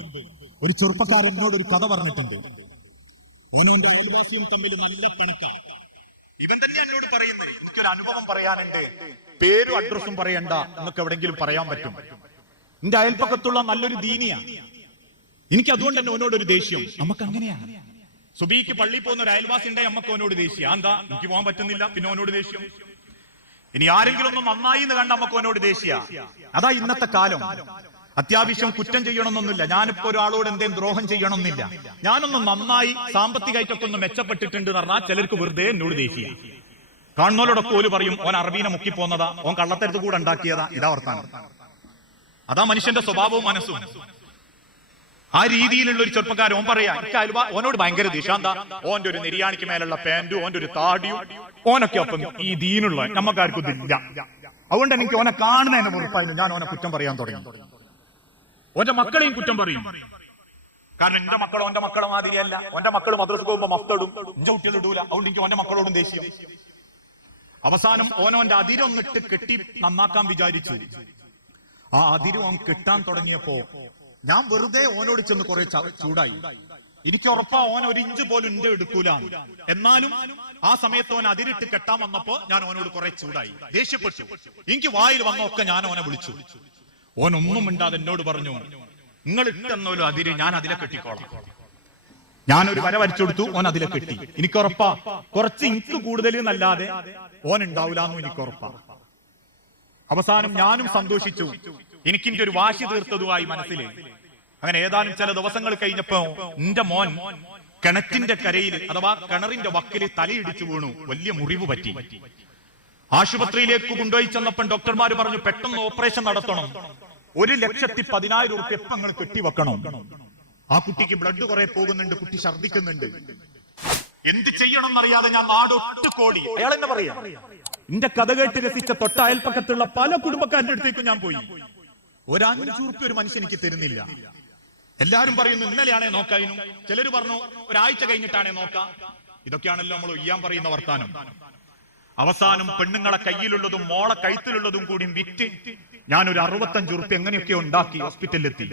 ഒരു ചെറുപ്പക്കാരനോട് ഒരു കഥ പറഞ്ഞിട്ടുണ്ട്. അവനോന്റെ അയൽവാസിയും തമ്മിൽ നല്ല പിണക്കം. ഇവൻ തന്നെ എന്നോട് പറയുന്നത്, എനിക്കൊരു അനുഭവം പറയാനുണ്ട്, പേരും അഡ്രസ്സും പറയണ്ട, നിങ്ങൾക്ക് എവിടെങ്കിലും പറയാൻ പറ്റും. എന്റെ അയൽപ്പക്കത്തുള്ള നല്ലൊരു ദീനിയാ, എനിക്ക് അതുകൊണ്ട് തന്നെ ഓനോടൊരു ദേഷ്യം. നമുക്ക് അങ്ങനെയാണ്. സുബീക്ക് പള്ളിയിൽ പോകുന്ന ഒരു അയൽവാസി ഉണ്ടായി, നമുക്ക് ഓനോട് ദേഷ്യം. എന്താ, എനിക്ക് പോകാൻ പറ്റുന്നില്ല, പിന്നെ ഓനോട് ദേഷ്യം. ഇനി ആരെങ്കിലും ഒന്ന് നന്നായി എന്ന് കണ്ട നമുക്ക് ഓനോട് ദേഷ്യ. അതാ ഇന്നത്തെ കാലം. അത്യാവശ്യം കുറ്റം ചെയ്യണമെന്നൊന്നുമില്ല. ഞാനിപ്പോ ഒരാളോട് എന്തേലും ദ്രോഹം ചെയ്യണമെന്നില്ല. ഞാനൊന്ന് നന്നായി സാമ്പത്തികമായിട്ടൊക്കെ ഒന്ന് മെച്ചപ്പെട്ടിട്ടുണ്ട് എന്ന് പറഞ്ഞാൽ ചിലർക്ക് വെറുതെ എന്നോട് ദേഷ്യ. കാണുന്നവരോടൊക്കെ ഓല് പറയും, ഓൻ അറബീനെ മുക്കിപ്പോന്നതാ, ഓൻ കള്ളത്തരത്ത് കൂടെ ഉണ്ടാക്കിയതാ. ഇതാ വർത്താനം. അതാ മനുഷ്യന്റെ സ്വഭാവവും മനസ്സും. ആ രീതിയിലുള്ള ഒരു ചെറുപ്പക്കാരൻ ഓൻ പറയാ, ഓനോട് ഭയങ്കര ദേഷ്യം. ഓന്റെ ഒരു നിര്യാണിക്ക് മേലുള്ള പാന്റും ഓന്റെ ഒരു താടിയും ഓനൊക്കെ ഒപ്പം ഈ ദീനുള്ള നമ്മക്കാർക്കും ഇല്ല. അതുകൊണ്ട് എനിക്ക് ഓനെ കാണുന്നതിന്റെ ഉറപ്പായിരുന്നു ഞാൻ ഓനെ കുറ്റം പറയാൻ തുടങ്ങി. ഓന്റെ മക്കളെയും കുറ്റം പറയും. കാരണം എന്റെ മക്കൾ ഓന്റെ മക്കളെ മാതിരിയല്ല. ഓന്റെ മക്കൾ മദ്രസ പോകുമ്പോ മഫ്തടും, എന്റെ കുട്ടികൾ ഇടൂല. അതുകൊണ്ട് എനിക്ക് ഓന്റെ മക്കളോടും ദേഷ്യം. അവസാനം ഓനോന്റെ അതിരൊന്നിട്ട് കെട്ടി നന്നാക്കാൻ വിചാരിച്ചു. ആ അതിര് ഓൻ കെട്ടാൻ തുടങ്ങിയപ്പോ ഞാൻ വെറുതെ ഓനോട് ചെന്ന് കുറെ ചൂടായി. എനിക്ക് ഉറപ്പാ ഓൻ ഒരു ഇഞ്ച് പോലും എന്റെ എടുക്കൂല. എന്നാലും ആ സമയത്ത് ഓൻ അതിരിട്ട് കെട്ടാൻ വന്നപ്പോ ഞാൻ ഓനോട് കുറെ ചൂടായി, ദേഷ്യപ്പെട്ടു. എനിക്ക് വായിൽ വന്നൊക്കെ ഞാൻ ഓനെ വിളിച്ചു. ഓൻ ഒന്നും മിണ്ടാതെ എന്നോട് പറഞ്ഞു, നിങ്ങൾ ഇട്ടെന്നോലും അതിര് ഞാൻ അതിലെ കെട്ടിക്കോളാം. ഞാനൊരു വര വരച്ചു കൊടുത്തു, ഓൻ അതിലെ കെട്ടി. എനിക്ക് ഉറപ്പാ കുറച്ച് ഇഞ്ച് കൂടുതൽ എന്നല്ലാതെ ഓൻ ഉണ്ടാവൂലെന്നും എനിക്ക് ഉറപ്പാ. അവസാനം ഞാനും സന്തോഷിച്ചു. എനിക്കിന്റെ ഒരു വാശി തീർത്തതുമായി മനസ്സിൽ. അങ്ങനെ ഏതാനും ചില ദിവസങ്ങൾ കഴിഞ്ഞപ്പോ എന്റെ മോൻ കിണറ്റിന്റെ കരയിൽ അഥവാ കിണറിന്റെ വക്കിൽ തലയിടിച്ചു വീണു, വലിയ മുറിവ് പറ്റി. ആശുപത്രിയിലേക്ക് കൊണ്ടുപോയി ചെന്നപ്പോൾ ഡോക്ടർമാർ പറഞ്ഞു, പെട്ടെന്ന് ഓപ്പറേഷൻ നടത്തണം, 1,10,000 രൂപ എപ്പം നിങ്ങൾ കെട്ടിവെക്കണം. ആ കുട്ടിക്ക് ബ്ലഡ് കുറെ പോകുന്നുണ്ട്, കുട്ടി ഛർദിക്കുന്നുണ്ട്. എന്ത് ചെയ്യണം എന്നറിയാതെ ഞാൻ നാടൊട്ട് കോടി. അയാൾ എന്നെ പറയാ, എന്റെ കഥ കേട്ട് രസിച്ച തൊട്ട അയൽപ്പക്കത്തുള്ള പല കുടുംബക്കാരുടെ അടുത്തേക്കും ഞാൻ പോയി. ഒരു 5 രൂപ ഒരു മനുഷ്യൻ എനിക്ക് തരുന്നില്ല. എല്ലാരും പറയുന്നു ഇന്നലെയാണേ നോക്കാനും, ചിലര് പറഞ്ഞു ഒരാഴ്ച കഴിഞ്ഞിട്ടാണേ നോക്കാം. ഇതൊക്കെയാണല്ലോ നമ്മൾ ഒയ്യാൻ പറയുന്ന വർത്താനം. അവസാനം പെണ്ണുങ്ങളെ കയ്യിലുള്ളതും മോളെ കഴുത്തിലുള്ളതും കൂടി വിറ്റ് ഞാനൊരു 65 രൂപ എങ്ങനെയൊക്കെ ഉണ്ടാക്കി ഹോസ്പിറ്റലിലെത്തി.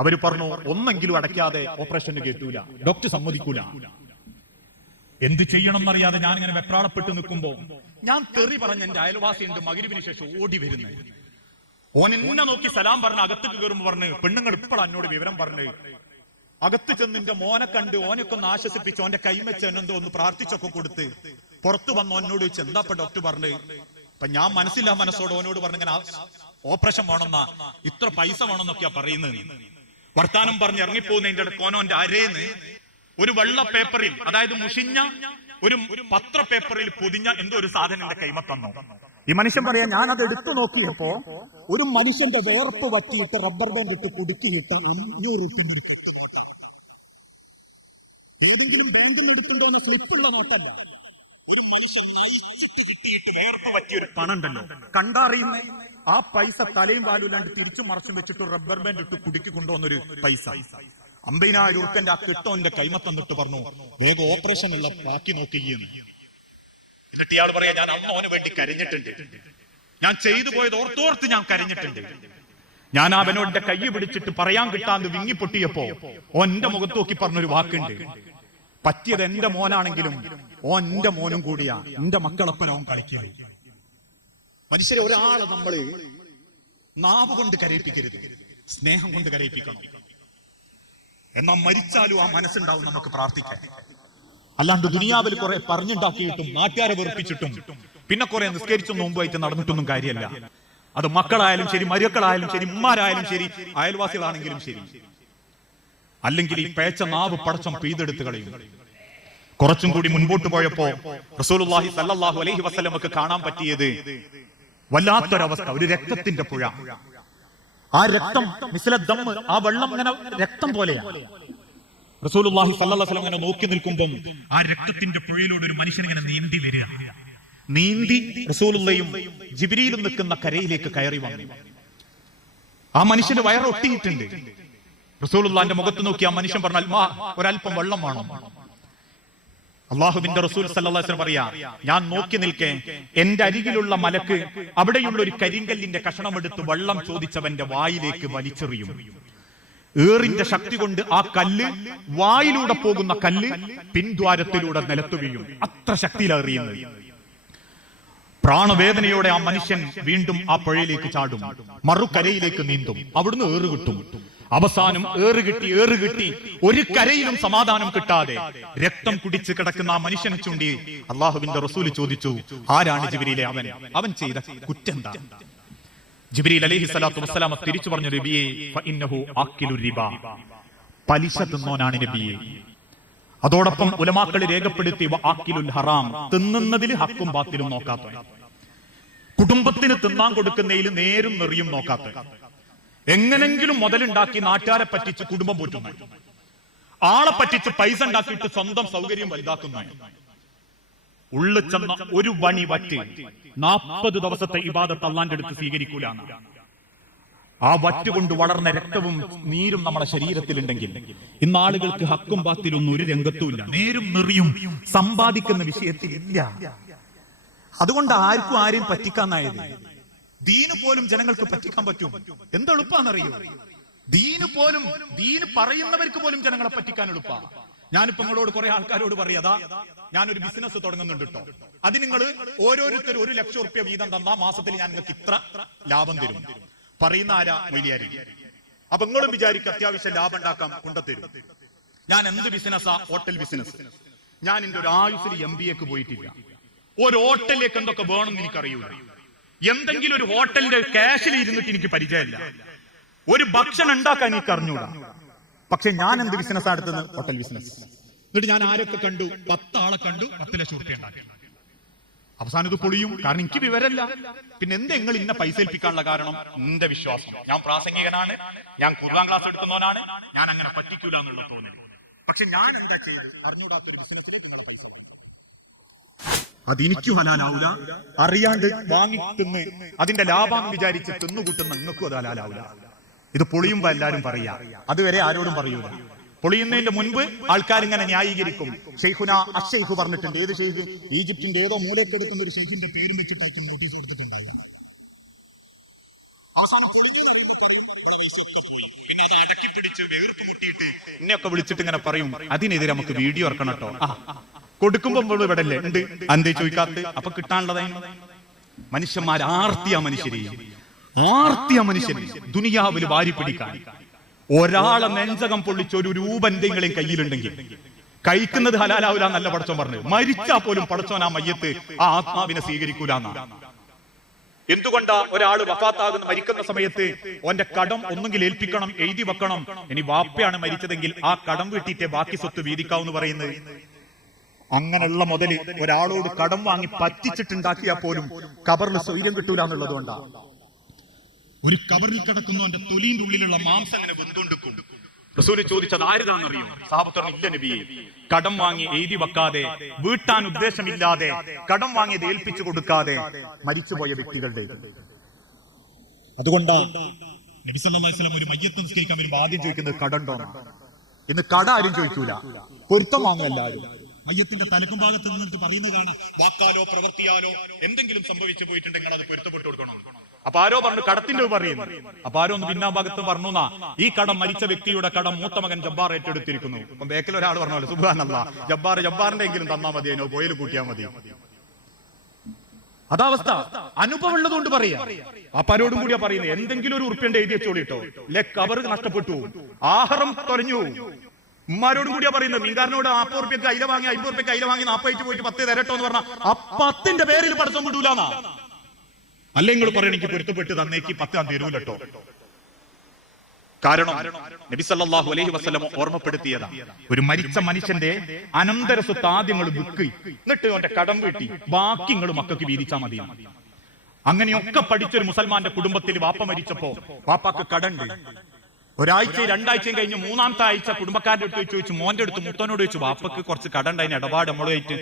അവര് പറഞ്ഞു, ഒന്നെങ്കിലും അടയ്ക്കാതെ ഓപ്പറേഷന് കേട്ടൂല, ഡോക്ടർ സമ്മതിക്കൂല. എന്ത് ചെയ്യണം എന്നറിയാതെ ഞാൻ ഇങ്ങനെ വെപ്രാളപ്പെട്ട് നിൽക്കുമ്പോ ഞാൻ തെറി പറഞ്ഞ എന്റെ അയൽവാസിയുണ്ട് മഗ്‌രിബിന് ശേഷം ഓടി വരുന്നത്. ഓൻ എന്നെ നോക്കി സലാം പറഞ്ഞ് അകത്തേക്ക് കയറുമ്പോ പറഞ്ഞ്, പെണ്ണുങ്ങൾ ഇപ്പോൾ എന്നോട് വിവരം പറഞ്ഞ് അകത്ത് ചെന്ന് എന്റെ മോനെ കണ്ട് ഓനൊക്കെ ഒന്ന് ആശ്വസിപ്പിച്ച് ഓന്റെ കൈമച്ച് എന്നെന്തോ ഒന്ന് പ്രാർത്ഥിച്ചൊക്കെ കൊടുത്ത് പുറത്തു വന്ന് ഓനോട് ചോദിച്ചു, എന്താ ഡോക്ടർ പറഞ്ഞ്? അപ്പൊ ഞാൻ മനസ്സില്ലാ മനസ്സോട് ഓനോട് പറഞ്ഞു, ഇങ്ങനെ ഓപ്പറേഷൻ വേണമെന്നാ, ഇത്ര പൈസ വേണമെന്നൊക്കെയാ പറയുന്നത്. വർത്താനം പറഞ്ഞ് ഇറങ്ങിപ്പോകുന്നതിന്റെ ഇടയ്ക്ക് ഓനോന്റെ അരേന്ന് ഒരു വെള്ള പേപ്പറിൽ, അതായത് മുഷിഞ്ഞ ഒരു പത്ര പേപ്പറിൽ പൊതിഞ്ഞ എന്തോ ഒരു സാധനം എന്റെ കൈമ തന്നു. ഈ മനുഷ്യൻ പറയാ, ഞാനത് എടുത്തു നോക്കിയപ്പോ ഒരു മനുഷ്യന്റെ വേർപ്പ് വറ്റിയിട്ട് റബ്ബർ ബാൻഡ് ഇട്ട് കുടുക്കിയിട്ട് 500 രൂപ സ്ലിപ്പുള്ള നോട്ടല്ല, വേർപ്പ് പറ്റിയൊരു പണം ഉണ്ടല്ലോ കണ്ടറിയുന്ന ആ പൈസ തലയും വാലുമില്ലാണ്ട് തിരിച്ചു മറച്ചും വെച്ചിട്ട് റബ്ബർ ബാൻഡ് ഇട്ട് കുടുക്കി കൊണ്ടുവന്നൊരു പൈസ. 50,000 രൂപന്റെ ആ കിട്ടോന്റെ കൈമത്തന്നിട്ട് പറഞ്ഞു, വേഗം ഓപ്പറേഷനുള്ള ബാക്കി നോക്കുകയെന്ന്. എന്നിട്ട് ഇയാൾ പറയാ, ഞാൻ അന്ന് അവന് വേണ്ടി കരഞ്ഞിട്ടുണ്ട്, ഞാൻ ചെയ്തു പോയത് ഓർത്തോർത്ത് ഞാൻ കരഞ്ഞിട്ടുണ്ട്. ഞാൻ അവനോന്റെ കൈ പിടിച്ചിട്ട് പറയാൻ കിട്ടാന്ന് വിങ്ങിപ്പൊട്ടിയപ്പോ ഓൻ എന്റെ മുഖത്ത് നോക്കി പറഞ്ഞൊരു വാക്കുണ്ട്, പറ്റിയത് എന്റെ മോനാണെങ്കിലും ഓൻ എന്റെ മോനും കൂടിയാ, എന്റെ മക്കളൊപ്പം അവൻ കളിക്കുക. മനുഷ്യരെ ഒരാളെ നമ്മള് നാവ് കൊണ്ട് കരയിപ്പിക്കരുത്, സ്നേഹം കൊണ്ട് കരയിപ്പിക്കണം. എന്നാ മരിച്ചാലും ആ മനസ്സുണ്ടാവും നമുക്ക് പ്രാർത്ഥിക്കാൻ. അല്ലാണ്ട് ദുനിയാവിൽ കുറെ പറഞ്ഞുണ്ടാക്കിയിട്ടും നാട്ടുകാരെ വെറുപ്പിച്ചിട്ടും പിന്നെ കുറെ നിസ്കരിച്ചും നോമ്പുമായിട്ട് നടന്നിട്ടൊന്നും കാര്യമല്ല. അത് മക്കളായാലും ശരി, മരുക്കളായാലും ശരി, ഉമ്മാരായാലും ശരി, അയൽവാസികളാണെങ്കിലും ശരി. അല്ലെങ്കിൽ ഈ പേച്ച നാവ് പടച്ചം പെയ്തെടുത്ത് കളയും. കുറച്ചും കൂടി മുൻപോട്ട് പോയപ്പോ റസൂലുള്ളാഹി സ്വല്ലല്ലാഹു അലൈഹി വസല്ലമക്ക് കാണാൻ പറ്റിയത് വല്ലാത്തൊരവസ്ഥ, ഒരു രക്തത്തിന്റെ പുഴ. ആ രക്തം മിസ്ലദ്ദം, ആ വെള്ളം ഇങ്ങനെ രക്തം പോലെയാണ്. റസൂലുള്ളാഹി സ്വല്ലല്ലാഹു അലൈഹി വസല്ലം ഇങ്ങനെ നോക്കി നിൽക്കുമ്പോൾ ആ രക്തത്തിന്റെ പുഴയിലൂടെ ഒരു മനുഷ്യൻ ഇങ്ങനെ നീന്തി വരിക. നീന്തി റസൂലുള്ളയും ജിബ്രീലും നിൽക്കുന്ന കരയിലേക്ക് കയറി വന്നു. ആ മനുഷ്യന് വയറൊട്ടിയിട്ടുണ്ട്. റസൂലുള്ളാഹിന്റെ മുഖത്ത് നോക്കി ആ മനുഷ്യൻ പറഞ്ഞാൽ ഒരല്പം വെള്ളം വേണം. അള്ളാഹുവിന്റെ റസൂൽ സല്ലല്ലാഹു അലൈഹി വസല്ലം പറയാ, ഞാൻ നോക്കി നിൽക്കെ എന്റെ അരികിലുള്ള മലക്ക് അവിടെയുള്ള ഒരു കരിങ്കല്ലിന്റെ കഷണമെടുത്ത് വെള്ളം ചോദിച്ചവന്റെ വായിലേക്ക് വലിച്ചെറിയും. ഏറിന്റെ ശക്തി കൊണ്ട് ആ കല്ല്, വായിലൂടെ പോകുന്ന കല്ല് പിൻദ്വാരത്തിലൂടെ നിലത്തു വീഴും. അത്ര ശക്തിയിലെറിയുന്നത്. പ്രാണവേദനയോടെ ആ മനുഷ്യൻ വീണ്ടും ആ പുഴയിലേക്ക് ചാടും, മറുകരയിലേക്ക് നീന്തും. അവിടുന്ന് ഏറ് കിട്ടും. അവസാനം ഏറ് കിട്ടി ഒരു കരയിലും സമാധാനം കിട്ടാതെ രക്തം കുടിച്ച് കിടക്കുന്ന ആ മനുഷ്യനെ ചൂണ്ടി അള്ളാഹുവിന്റെ റസൂൽ ചോദിച്ചു, ആരാണ് ജിബ്രീലെ അവൻ ചെയ്ത കുറ്റെന്താ? ജിബ്രീൽ അലൈഹിസ്സലാത്തു വസ്സലാം തിരിച്ചു പറഞ്ഞു, നബിയേ ഫഇന്നഹു ആക്കിലുർ റിബ, പലിശ തിന്നോനാണ് നബിയേ. അതോടൊപ്പം ഉലമാക്കൾ രേഖപ്പെടുത്തി ആക്കിലുൽ ഹറാം, തിന്നുന്നതിൽ ഹക്കും ബാത്തിലും നോക്കാത്ത, കുടുംബത്തിന് തിന്നാൻ കൊടുക്കുന്നതിൽ നേരും നെറിയും നോക്കാത്ത, എങ്ങനെങ്കിലും മുതലുണ്ടാക്കി നാട്ടുകാരെ പറ്റിച്ച് കുടുംബം പോറ്റുന്ന, ആളെ പറ്റിച്ച് പൈസ ഉണ്ടാക്കിയിട്ട് സ്വന്തം സൗകര്യം വലുതാക്കുന്ന, ഉള്ളു ചെന്ന ഒരു വണി വറ്റ് 40 ദിവസത്തെ ഇബാദത്ത് അല്ലാന്റെ അടുത്ത് സ്വീകരിക്കൂല. ആ വറ്റുകൊണ്ട് വളർന്ന രക്തവും നീരും നമ്മുടെ ശരീരത്തിലുണ്ടെങ്കിൽ ഇന്ന് ആളുകൾക്ക് ഹക്കും ബാത്തിലൊന്നും ഒരു രംഗത്തുമില്ല, നേരും നെറിയും സമ്പാദിക്കുന്ന വിഷയത്തിൽ ഇല്ല. അതുകൊണ്ട് ആർക്കും ആരെയും പറ്റിക്കാന്നായത്. ദീന് പോലും ജനങ്ങൾക്ക് പറ്റിക്കാൻ പറ്റും. എന്തെളുപ്പാന്നറിയോ? ദീന് പറയുന്നവർക്ക് പോലും ജനങ്ങളെ പറ്റിക്കാൻ എളുപ്പ. ഞാനിപ്പോ നിങ്ങളോട് കുറെ ആൾക്കാരോട് പറയാ, ഞാനൊരു ബിസിനസ് തുടങ്ങുന്നുണ്ട് കേട്ടോ, അത് നിങ്ങൾ ഓരോരുത്തരും 1 ലക്ഷം റുപ്യ വീതം തന്നാ മാസത്തിൽ ഞാൻ നിങ്ങൾക്ക് ഇത്ര ലാഭം തരും. പറയുന്ന ആരാ? മൊയ്ലിയാരി. അപ്പൊ നിങ്ങളും വിചാരിക്കും അത്യാവശ്യം ലാഭം ഉണ്ടാക്കാം, കൊണ്ടുത്തരും. ഞാൻ എന്ത് ബിസിനസ്സാ? Hotel business. ഞാൻ എന്റെ ഒരു ആയുസ്സിൽ MBA പോയിട്ടില്ല. ഒരു ഹോട്ടലിലേക്ക് എന്തൊക്കെ വേണമെന്ന് എനിക്കറിയൂല. എന്തെങ്കിലും ഒരു ഹോട്ടലിന്റെ ക്യാഷിൽ ഇരുന്നിട്ട് എനിക്ക് പരിചയമില്ല. ഒരു ഭക്ഷണം ഉണ്ടാക്കാൻ എനിക്ക് അറിഞ്ഞൂടാ. പക്ഷെ ഞാൻ എന്ത് ബിസിനസ് എടുത്തത്? Hotel business. എന്നിട്ട് ഞാൻ ആരൊക്കെ കണ്ടു? 10 ആളെ കണ്ടു, 10 ലക്ഷം റുപ്യ ഉണ്ടാക്കി. അവസാനം ഇത് പൊളിയും. കാരണം എനിക്ക് വിവരമില്ല. പിന്നെ എന്തെങ്ങൾ ഇന്ന പൈസ ഏൽപ്പിക്കാനുള്ള കാരണം? എന്റെ വിശ്വാസം, ഞാൻ പ്രാസംഗികനാണ്, ഞാൻ ഖുർആൻ ക്ലാസ് എടുക്കുന്നവനാണ്, ഞാൻ അങ്ങനെ പറ്റിക്കൂല എന്നുള്ള തോന്നൽ. പക്ഷെ ഞാൻ എന്താ ചെയ്ത്? അറിഞ്ഞൂടാത്തൊരു ബിസിനസ്സിലേക്ക് നിങ്ങളെ പൈസ അതെനിക്കും ഹലാലാവൂല. അറിയാണ്ട് വാങ്ങി തിന്ന് അതിന്റെ ലാഭം വിചാരിച്ച് തിന്നുകൂട്ടുന്ന നിങ്ങൾക്കും അത് ഹലാലാവൂല. ഇത് പൊളിയുമ്പോ എല്ലാരും പറയാ, അതുവരെ ആരോടും പറയൂല. പൊളിയുന്നതിന്റെ മുൻപ് ആൾക്കാരിങ്ങനെ ന്യായീകരിക്കും. ഷെയ്ഖുന അഷെയ്ഖ് പറഞ്ഞിട്ടുണ്ട്. ഏത് ഷെയ്ഖ്? ഈജിപ്തിന്റെ ഏതോ മൂലക്കെടുക്കുന്ന ഒരു ഷെയ്ഖിന്റെ പേരും വെച്ചിട്ടായിരിക്കും നോട്ടീസ് കൊടുത്തിട്ടുണ്ടായിരുന്നു. അവസാനം പൊളിഞ്ഞെന്ന് അറിയുമ്പോൾ പറയും ഇവിടെ പൈസയൊക്കെ പോയി. പിന്നെ അത് അടക്കി പിടിച്ച് വേർപ്പ് മുട്ടിയിട്ട് എന്നെയൊക്കെ വിളിച്ചിട്ട് ഇങ്ങനെ പറയും, അതിനെതിരെ നമുക്ക് വീഡിയോ ഇറക്കണം കേട്ടോ. കൊടുക്കുമ്പോ ഇവിടെ അല്ലേ ഉണ്ട്, അന്തേ ചോദിക്കാത്ത. അപ്പൊ കിട്ടാനുള്ളതായിരുന്നു. മനുഷ്യന്മാർ ആർത്തിയ മനുഷ്യരെ ദുനിയാവിൽ വാരി പിടിക്കാൻ. ഒരാളെ നെഞ്ചകം പൊള്ളിച്ച ഒരു രൂപ എന്തെങ്കിലും കയ്യിലുണ്ടെങ്കിൽ കഴിക്കുന്നത് ഹലാലാവൂല എന്നല്ല പടച്ചോൻ പറഞ്ഞു. മരിച്ചാ പോലും പടച്ചോൻ ആ മയ്യത്ത്, ആ ആത്മാവിനെ സ്വീകരിക്കൂലെന്നാ. എന്തുകൊണ്ടാ ഒരാൾ വഫാത്താകുന്ന മരിക്കുന്ന സമയത്ത് ഓന്റെ കടം ഒന്നെങ്കിൽ ഏൽപ്പിക്കണം, എഴുതി വെക്കണം. ഇനി വാപ്പയാണ് മരിച്ചതെങ്കിൽ ആ കടം വീട്ടിയിട്ടേ ബാക്കി സ്വത്ത് വീതിക്കാവെന്ന് പറയുന്നത്. അങ്ങനെയുള്ള മുതല് ഒരാളോട് കടം വാങ്ങി പറ്റിച്ചിട്ടുണ്ടാക്കിയാൽ പോലും കബറിൽ സ്വൈര്യം കിട്ടൂല എന്നുള്ളത് കൊണ്ടാ. ഒരു കബറിൽ കിടക്കുന്നു, എന്റെ തൊലിന്റെ ഉള്ളിലുള്ള മാംസം അങ്ങനെ വെന്തുകൊണ്ടിരിക്കും. റസൂൽ ചോദിച്ചത് ആരുതാണെന്നറിയോ? സഹാബത്ത് പറഞ്ഞു, ഇല്ല നബിയെ, കടം വാങ്ങി എഴുതി വെക്കാതെ, വീട്ടാൻ ഉദ്ദേശമില്ലാതെ കടം വാങ്ങിയത് ഏൽപ്പിച്ചു കൊടുക്കാതെ മരിച്ചുപോയ വ്യക്തികളുടെ. അതുകൊണ്ടാ നബി സല്ലല്ലാഹു അലൈഹി വസല്ലം ഒരു മയ്യത്ത് നിസ്കരിക്കാൻ വരുമ്പോൾ ആദ്യം ചോദിക്കുന്നത് കടണ്ടോ? ഇന്ന് കട ആരും ചോദിക്കൂല, പൊരുത്തം വാങ്ങും എല്ലാവരും. മയ്യത്തിന്റെ തലക്കും ഭാഗത്ത് നിന്നിട്ട് പറയുന്നത് കാണാം, വാക്കാലോ പ്രവർത്തിയാലോ എന്തെങ്കിലും സംഭവിച്ചു പോയിട്ടുണ്ടെങ്കിൽ അത് പൊരുത്തപ്പെട്ടു കൊടുക്കണം. അപ്പൊ ആരോ പറഞ്ഞു കടത്തിന്റെ പറയുന്നു. അപ്പൊ ആരോ ഒന്ന് പിന്നാ ഭാഗത്ത് പറഞ്ഞു, ഈ കടം മരിച്ച വ്യക്തിയുടെ കടം മൂത്ത മകൻ ജബ്ബാർ ഏറ്റെടുത്തിരിക്കുന്നു. അപ്പൊ ബേക്കിൽ ഒരാൾ പറഞ്ഞല്ലോ, സുബ്ഹാനല്ലാഹ്, ജബ്ബാറിന്റെ എങ്കിലും തന്നാ മതി, അതിനോ പോയിൽ കൂട്ടിയാൽ മതി. അതാവസ്ഥ. അനുഭവം ഉള്ളതുകൊണ്ട് പറയാ. അപ്പൊ ആരോടും കൂടിയാ പറയുന്നത്, എന്തെങ്കിലും ഒരു ഉറുപ്പ്യന്റെ എഴുതി വെച്ചോളിട്ടോ, കബർ നഷ്ടപ്പെട്ടു, ആഹാരം തൊലഞ്ഞു. ഉമ്മാരോടും കൂടിയാ പറയുന്നത്, മീൻകാരനോട് 40 റുപ്യക്ക് അയില വാങ്ങി, 50 റുപ്യക്ക് അയില വാങ്ങി 40 പോയിട്ട് 10 തരട്ടോ എന്ന് പറഞ്ഞാൽ ആ 10ന്റെ പേരിൽ പടക്കം വിടൂലെന്നാ. അല്ലെങ്കിൽ പറയണ എനിക്ക് പൊരുത്തപ്പെട്ട് തന്നേക്ക് 10 തരൂലട്ടോ. കാരണം നബി സല്ലല്ലാഹു അലൈഹി വസല്ലം ഓർമ്മപ്പെടുത്തിയതാ, ഒരു മരിച്ച മനുഷ്യന്റെ അനന്തര സ്വത്ത് ആദ്യങ്ങൾ വിൽക്കി, എന്നിട്ട് അവന്റെ കടം വീട്ടി, ബാക്കി നിങ്ങൾ മക്കൾക്ക് വീതിച്ചാൽ മതി. അങ്ങനെയൊക്കെ പഠിച്ചൊരു മുസൽമാന്റെ കുടുംബത്തിൽ വാപ്പ മരിച്ചപ്പോ വാപ്പാക്ക് കടണ്ട്. ഒരാഴ്ചയും 2 ആഴ്ചയും കഴിഞ്ഞ് 3ാമത്തെ ആഴ്ച കുടുംബക്കാരുടെ അടുത്ത് ചോദിച്ചു, മോന്റെ അടുത്ത് മുത്തോനോട് ചോദിച്ചു, വാപ്പക്ക് കുറച്ച് കടണ്ട്, അതിന് ഇടപാട് നമ്മളുമായിട്ട്.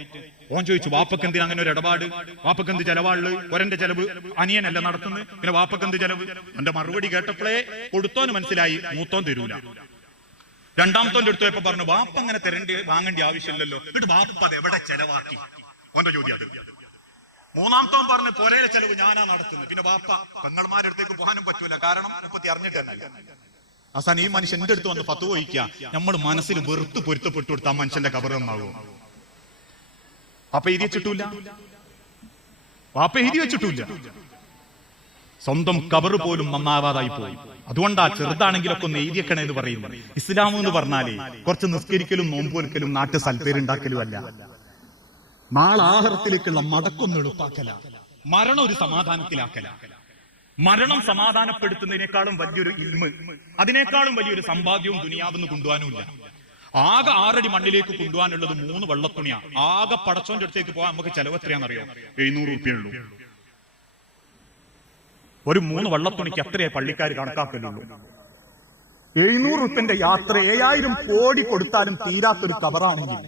ഓൻ ചോദിച്ചു, വാപ്പക്ക് എന്തിനാ അങ്ങനെ ഒരു ഇടപാട്? വാപ്പക്ക് എന്ത് ചെലവാള്? ഒരന്റെ ചെലവ് അനിയനല്ല നടത്തുന്നത്, പിന്നെ വാപ്പക്ക് എന്ത് ചെലവ്? എന്റെ മറുപടി കേട്ടപ്പോഴേ കൊടുത്തോന് മനസ്സിലായി മൂത്തോൻ തരൂല. രണ്ടാമത്തോന്റെ അടുത്ത് പോയപ്പോ പറഞ്ഞു ബാപ്പ അങ്ങനെ വാങ്ങേണ്ട ആവശ്യമില്ലല്ലോ. എന്നിട്ട് ബാപ്പ അത് എവിടെ ചെലവാക്കി? ഓന്റെ ചോദ്യം അത്. മൂന്നാമത്തവൻ പറഞ്ഞു പൊരയിലെ ചെലവ് ഞാനാ നടത്തുന്നത്. പിന്നെ ബാപ്പ പെങ്ങൾമാരുടെ അടുത്തേക്ക് പോകാനും പറ്റൂല, കാരണം മുപ്പത്തി അറിഞ്ഞിട്ട് തന്നെ. അവസാനം ഈ മനുഷ്യൻ എന്റെ അടുത്ത് വന്ന് ഫത്വ ചോദിക്കുക, നമ്മൾ മനസ്സിൽ വെറുത്ത് പൊരുത്തപ്പെട്ടു കൊടുത്ത ആ മനുഷ്യന്റെ ഖബർ നന്നാകും. ബാപ്പ എഴുതി വെച്ചിട്ടില്ല, ബാപ്പ എഴുതി വെച്ചിട്ടില്ല. സ്വന്തം ഖബർ പോലും നന്നാവാതായി പോയി. അതുകൊണ്ടാ ചെറുതാണെങ്കിലൊക്കെ ഒന്ന് എഴുതിയേക്കണേ എന്ന് പറയുന്നത്. ഇസ്ലാം എന്ന് പറഞ്ഞാലേ കുറച്ച് നിസ്കരിക്കലും നോമ്പൊലിക്കലും നാട്ടു സൽപ്പേരുണ്ടാക്കലും അല്ല, നാളെ ആഹാരത്തിലേക്കുള്ള മടക്കൊന്നും എളുപ്പാക്കല, മരണം ഒരു സമാധാനത്തിലാക്കല. മരണം സമാധാനപ്പെടുത്തുന്നതിനേക്കാളും വലിയൊരു ഇൽമ്, അതിനേക്കാളും വലിയൊരു സമ്പാദ്യവും ദുനിയാവെന്ന് കൊണ്ടുപോകാനുമില്ല. ആകെ 6 അടി മണ്ണിലേക്ക് കൊണ്ടുപോകാനുള്ളത് 3 വെള്ളത്തുണിയാ. ആകെ പടച്ചോന്റെ അടുത്തേക്ക് പോകാൻ നമുക്ക് ചെലവ് എത്രയാണെന്നറിയോ? 700 രൂപയുള്ളൂ. ഒരു 3 വെള്ളത്തുണിക്ക് അത്രയേ പള്ളിക്കാർ കണക്കാക്കലുള്ളൂ. 700 രൂപന്റെ യാത്ര 7000 കോടി കൊടുത്താലും തീരാത്തൊരു കബറാണെങ്കിൽ,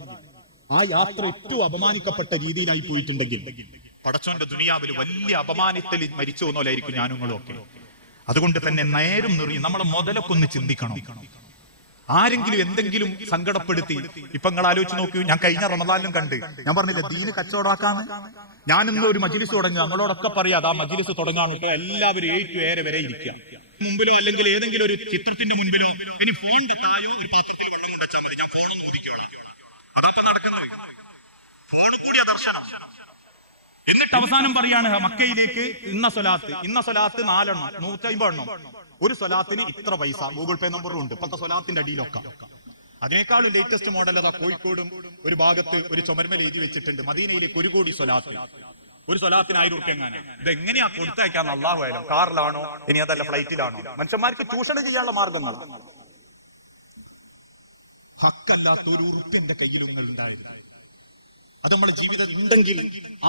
ആ യാത്ര ഏറ്റവും അപമാനിക്കപ്പെട്ട രീതിയിലായി പോയിട്ടുണ്ടെങ്കിൽ പടച്ചോന്റെ ദുനിയാവിൽ വലിയ അപമാനത്തിൽ മരിച്ചു പോകുന്നവരായിരിക്കും ഞാനും നിങ്ങളും ഒക്കെ. അതുകൊണ്ട് തന്നെ നേരും നിറയും നമ്മളെ മുതലൊക്കെ ഒന്ന് ചിന്തിക്കണം. ആരെങ്കിലും എന്തെങ്കിലും സങ്കടപ്പെടുത്തി, ഇപ്പൊ നിങ്ങൾ ആലോചിച്ച് നോക്കൂ, ഞാൻ കഴിഞ്ഞ റമദാനിലും കണ്ട്, ഞാൻ പറഞ്ഞില്ല ദീന് കച്ചവടാക്കാന്ന്. ഞാൻ ഇന്ന് ഒരു മജ്‌ലിസ് തുടങ്ങി, നമ്മളോടൊക്കെ പറയാം ആ മജ്‌ലിസ് തുടങ്ങാൻ എല്ലാവരും 7 വരെ ഇരിക്കുക. മുമ്പിലോ അല്ലെങ്കിൽ ഏതെങ്കിലും ഒരു ചിത്രത്തിന്റെ മുൻപിലോ ഇനി ഫോണിന്റെ തായോ ഒരു പാത്രത്തിൽ വെള്ളം കൊണ്ടുവച്ചാൽ മതി, ഞാൻ ഫോണൊന്നും കുടിക്കണം. അതൊക്കെ നടക്കുന്നത് ഫോണും കൂടിയ ദർശനം. എന്നിട്ട് അവസാനം പറയാണ് മക്കയിലേക്ക് ഇന്ന സ്വലാത്ത് 4 എണ്ണം 150 എണ്ണം, ഒരു സ്വലാത്തിന് ഇത്ര പൈസ, ഗൂഗിൾ പേ നമ്പറും ഉണ്ട്. ഇപ്പത്തെ സ്വലാത്തിന്റെ അടിയിലൊക്കെ അതിനേക്കാളും ലേറ്റസ്റ്റ് മോഡൽ അതാ കോഴിക്കോടും ഒരു ഭാഗത്ത് ഒരു ചുമർമേൽ എഴുതി വെച്ചിട്ടുണ്ട്, മദീനയിലേക്ക് 1 കോടി സ്വലാത്ത്, ഒരു സ്വലാത്തിന് 1000 രൂപ. എങ്ങനെ ഇതെങ്ങനെയാ കൊടുത്തയക്കാന്ന് അല്ലാഹു അലം. കാറിലാണോ ഇനി അതല്ല ഫ്ലൈറ്റിലാണോ? മനുഷ്യന്മാർക്ക് ചൂഷണം ചെയ്യാനുള്ള മാർഗങ്ങൾ. ഹക്കല്ലാത്ത ഒരു ഉറുപ്പിന്റെ കയ്യിലും ഉണ്ടായില്ല. അത് നമ്മുടെ ജീവിതം ഉണ്ടെങ്കിൽ